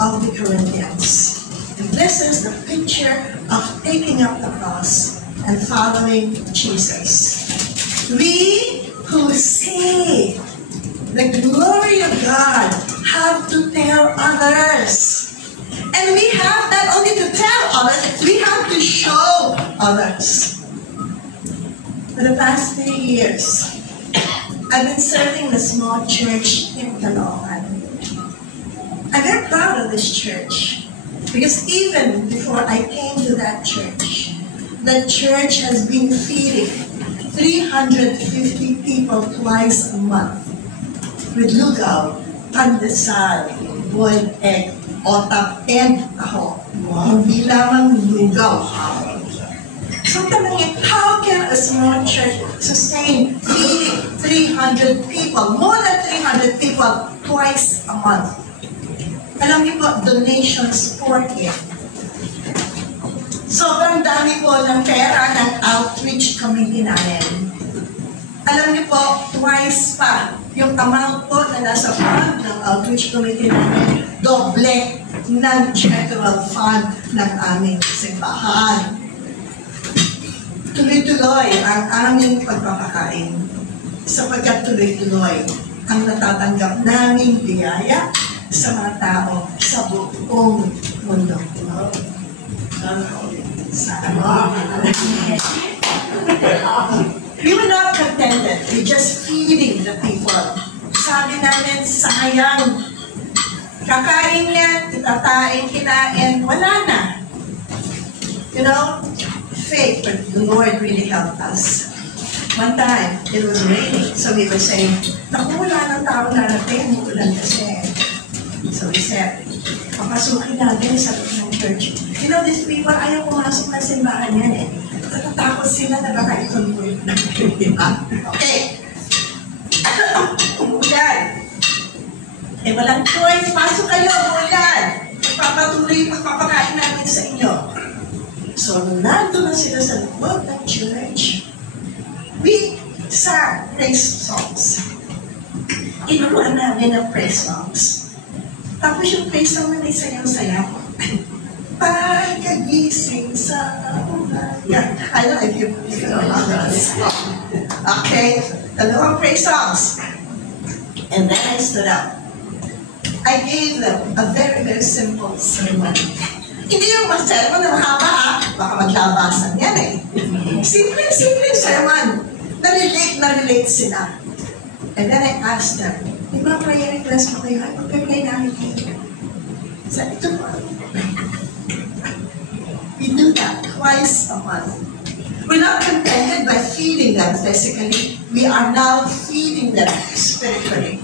of the Corinthians. And this is the picture of taking up the cross and following Jesus. We who see the glory of God have to tell others. And we have not only to tell others, we have to show others. For the past 3 years, I've been serving the small church in Caloocan. I'm very proud of this church because even before I came to that church, the church has been feeding 350 people twice a month with lugaw, pandesal, boiled egg, otak, and taho. Hindi lamang lugaw. So tanongin, how can a small church sustain feeding 300 people, more than 300 people, twice a month? Alam niyo po, donations for it. Sobrang dami po ng pera ng outreach committee namin. Alam niyo po, twice pa yung amount po na nasa fund ng outreach committee namin, doble ng general fund ng aming simbahan. Tuloy-tuloy ang aming pagpapakain sapagkat tuloy-tuloy ang natatanggap naming biyaya sa mga tao sa buong mundo. We were not contented with just feeding the people. Sabi namin, sayang. Kakain yan, itatain, kinain, wala na. You know, faith, but the Lord really helped us. One time, it was raining, so we were saying, naku, wala ng tao narating, ulan kasi. So we said, papasukin natin sa loob ng church. You know, these people, ayaw pumasok na simbahan yan eh. Natatakot sila na baka i-convert na. Okay. Umulan. Eh, walang choice. Pasok kayo, umulan. Magpapatuloy, magpapakain namin sa inyo. So, nandun na sila sa loob ng church. We sang praise songs. Inuruan namin ng praise songs. Tapos yung praise song na may sayaw-sayaw. Pagkagising sa ulan. Yeah, I don't know if you know this. Okay, dalawang praise songs. And then I stood up. I gave them a very, very simple sermon. Hindi yung sermon na mahaba, baka maglabasan yan eh. Simple sermon. Na-relate sila. And then I asked them, may mga prayer request mo kayo? Ay, mag-pray namin kayo. Sabi, ito po. We do that twice a month. We're not contented by feeding them physically. We are now feeding them spiritually.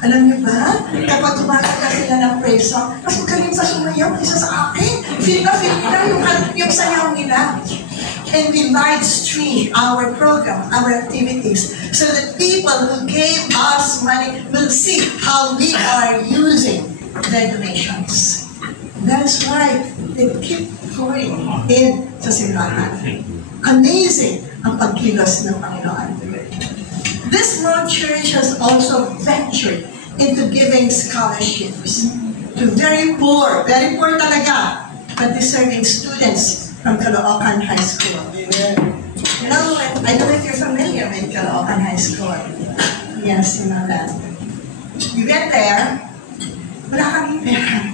Alam niyo ba? Kapag tumakanta sila ng praise song, mas magaling sa sumayaw kaysa sa akin. Feel na yung sayaw nila. And we live stream our program, our activities, so that people who gave us money will see how we are using their donations. That's why they keep going in sa simbahan. Amazing ang pagkilos ng Panginoon. This small church has also ventured into giving scholarships to very poor talaga, but deserving students from Caloocan High School. You know, I don't know if you're familiar with Caloocan High School. Yes, you know that. We went there, wala kaming pera.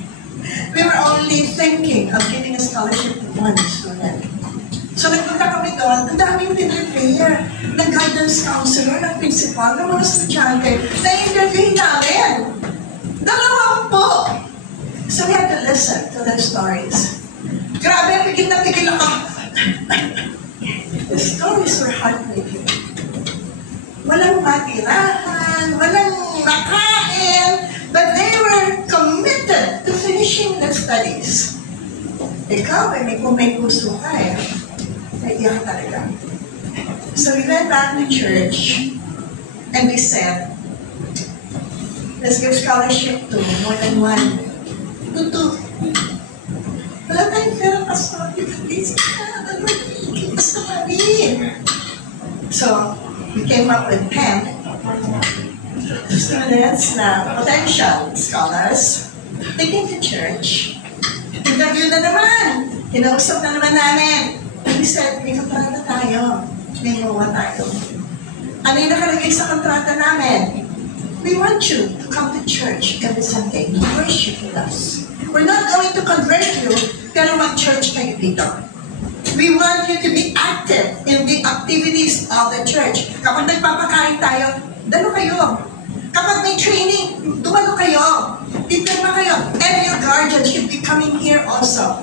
We were only thinking of giving a scholarship to one student. So nagpunta kami doon, ang daming pinag-prayer, ng guidance counselor, ng principal, ng mga estudyante, na-interview namin. 20. So we had to listen to their stories. Grabe, pigil ako. The stories were heartbreaking. Walang matirahan, walang makain, but they were committed to finishing their studies. Ikaw, kung may puso ka naiyak talaga. So we went back to church and we said, let's give scholarship to more than one, to two. Wala tayong pera pastor, please, basta kami. So we came up with 10 students na potential scholars. They came to church. Interview na naman. Kinausap na naman namin. And we said, may kontrata tayo. May mawa tayo. Ano yung nakalagay sa kontrata namin? We want you to come to church every Sunday to worship with us. We're not going to convert you, pero mag-church kayo dito. We want you to be active in the activities of the church. Kapag nagpapakain tayo, dalo kayo. Kapag may training, dumalo kayo. Ipirma kayo. And your guardian should be coming here also.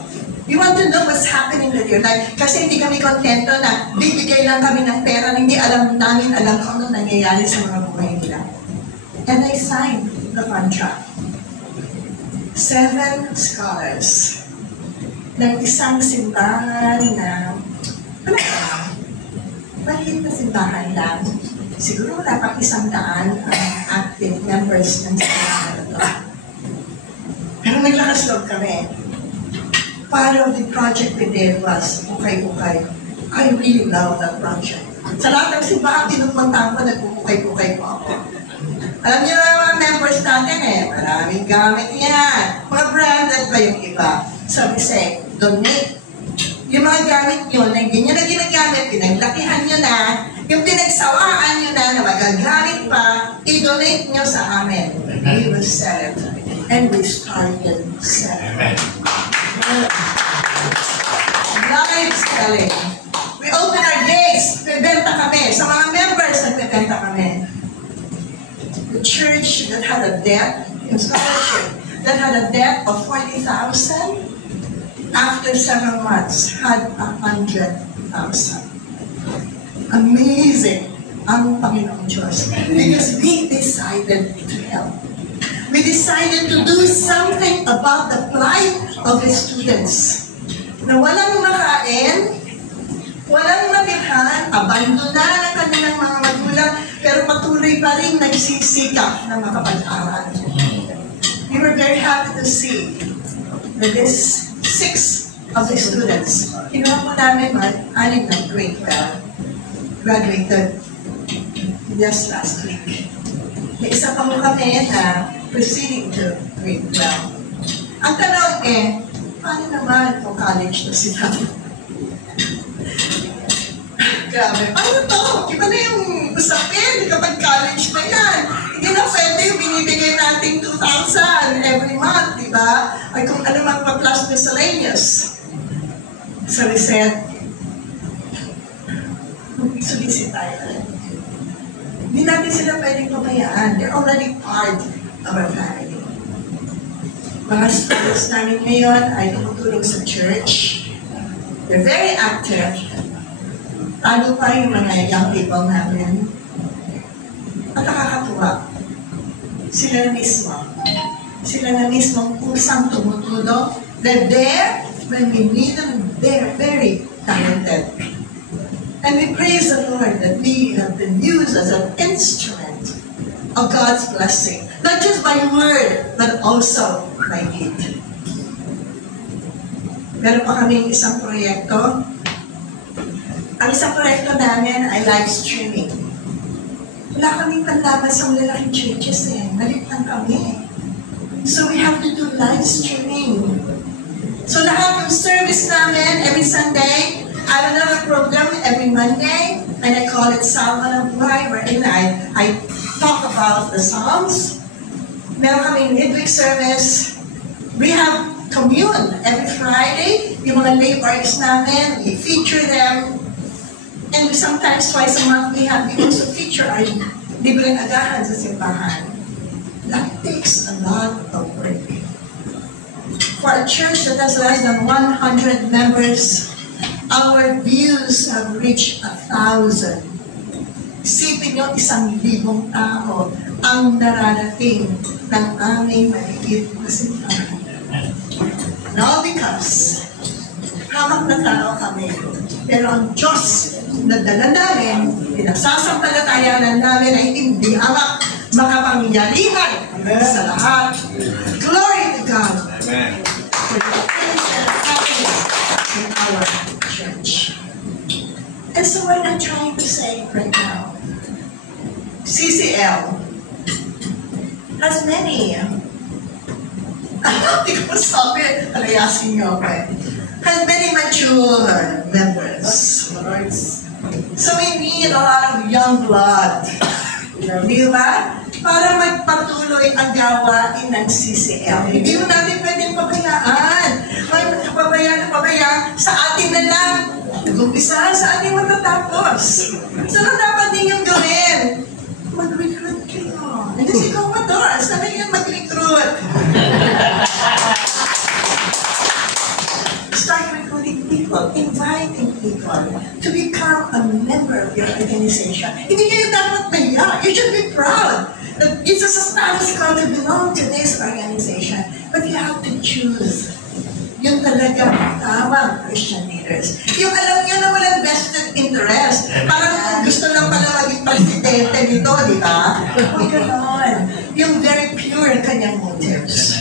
We want to know what's happening with your life. Kasi hindi kami kontento na bibigay lang kami ng pera, hindi alam kung ano nangyayari sa mga buhay nila. And I signed the contract. 7 scholars ng isang simbahan na maliit na simbahan lang. Siguro wala pang 100 ang active members ng simbahan na ito. Pero naglakas loob kami. Part of the project we did was Ukay-Ukay. I really love that project. Sa lahat ng simbahan, pinupuntahan ko, nag-ukay-ukay po ako. Alam niyo na mga members natin maraming gamit yan. Mga branded ba yung iba? So we say, donate. Yung mga gamit nyo, na hindi nyo na ginagamit, pinaglakihan nyo na, yung pinagsawaan nyo na magagamit pa, i-donate nyo sa amin. We will sell it. And we started selling. Live selling. We open our gates, bebenta kami. Sa mga members, nagbebenta kami. The church that had a debt, in scholarship, that had a debt of 40,000, after 7 months, had 100,000. Amazing ang Panginoong Diyos. Because we decided to help. We decided to do something about the plight of the students. Na walang makain, walang matirhan, abandona ng kanilang mga magulang, pero patuloy pa rin nagsisikap na makapag-aral. We were very happy to see that this 6 of the students, kinuha po namin anim ng grade 12, graduated just last week. May isa pa mo kami na proceeding to grade 12. Ang tanong paano naman kung college na sila? Grabe, paano to? Iba na yung usapin kapag college na yan. Hindi na pwede yung binibigay natin 2,000. di ba? Ay kung ano mang plus miscellaneous. So we said, mag-solicit tayo. Hindi natin sila pwedeng pabayaan. They're already part of our family. Mga students namin ngayon ay tumutulong sa church. They're very active. Lalo pa yung mga young people namin. At nakakatuwa. Sila na mismo kusang tumutulong. They're there when we need them. They're very talented. And we praise the Lord that we have been used as an instrument of God's blessing. Not just by word, but also by deed. Meron pa kaming isang proyekto. Ang isang proyekto namin ay live streaming. Wala kaming panlaban sa malalaking churches eh. Malit lang kami. So we have to do live streaming. So lahat ng service namin every Sunday, I have another program every Monday, and I call it Psalm of Buhay, wherein I talk about the Psalms. Meron kaming midweek service. We have commune every Friday. Yung mga laborers namin, we feature them. And sometimes twice a month, we also feature our libreng agahan sa simbahan. That takes a lot of work. For a church that has less than 100 members, our views have reached 1,000. Isipin nyo, 1,000 tao ang nararating ng aming maliit na simbahan. Now because, hamak na tao kami. Pero ang Diyos na dala namin, pinagsasampalatayanan namin ay hindi hamak, makapangyarihan sa lahat. Glory to God. Amen. For the things that are happening in our church. And so we're not trying to say right now, CCL has many, hindi ko sabi, alayasin niyo ako eh, has many mature members. So we need a lot of young blood. Di ba? Para magpatuloy ang gawain ng CCL. Hindi mo natin pwedeng pabayaan. Pabayaan sa atin na lang. Nag-umpisa sa ating matatapos. So ano dapat ninyong gawin? Mag-recruit kayo. Hindi si Commodore. Sabi niyo mag-recruit. Start recruiting people, inviting people to become a member of your organization. Hindi kayo dapat maya. You should be proud that it's a status quo to belong to this organization. But you have to choose yung talaga tamang Christian leaders. Yung alam nyo na walang vested interest. Parang gusto lang pala maging presidente nito, di ba? Huwag ganon. Yung very pure kanyang motives.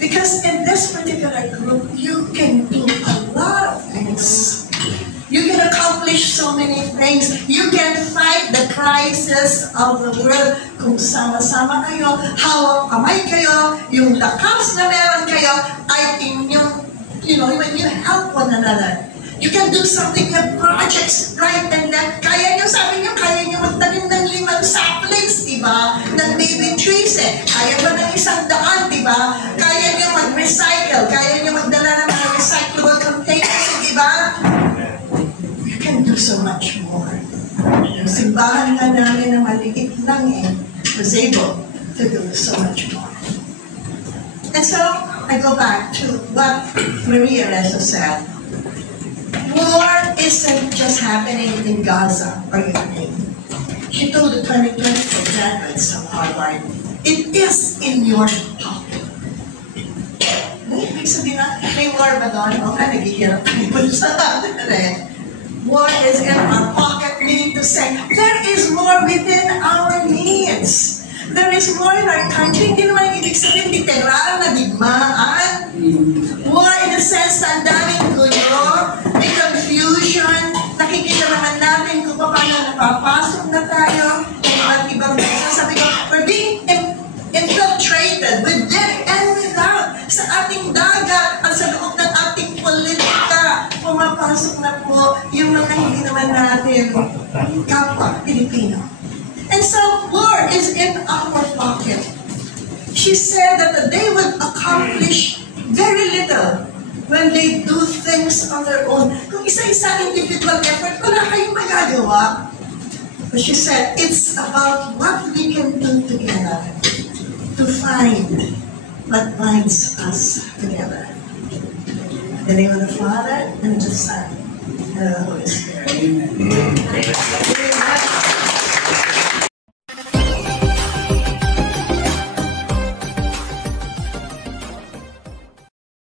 Because in this particular group, you can do a lot of things. You can accomplish so many things. You can fight the crisis of the world. Kung sama-sama kayo, hawak kamay kayo, yung lakas na meron kayo, ay inyong, when you help one another. You can do something with projects right and left. Kaya nyo, sabi nyo, kaya nyo magtanim ng 5 saplings, diba? Ng baby trees eh. Kaya ba ng 100, diba? Kaya nyo mag-recycle. Kaya nyo magdala ng mga recyclable containers, diba? You can do so much more. Yung simbahan nga namin na maliit lang eh, was able to do so much more. And so, I go back to what Maria Reza said. War isn't just happening in Gaza or Ukraine. She told the 2024 graduates of Harvard, it is in your pocket. Ibig sabihin na, may war ba doon? O ka, naghihirap people sa atin rin. War is in our pocket, meaning to say, there is more within our needs. There is more in our country. Hindi naman ibig sabihin, literal na digmaan. War in the sense na ang daming gulo, may confusion, nakikita naman natin kung paano napapasok na tayo, at ibang beses, sabi ko, we're being infiltrated within and without, sa ating dagat, at sa loob ng ating politika, pumapasok na po yung mga hindi naman natin kapwa Pilipino. And so, war is in our pocket. She she said that they would accomplish very little when they do things on their own. Kung isa-isa individual effort, wala kayong magagawa. But she said, it's about what we can do together to find what binds us together. In the name of the Father, and the Son, and the Holy Spirit. Amen.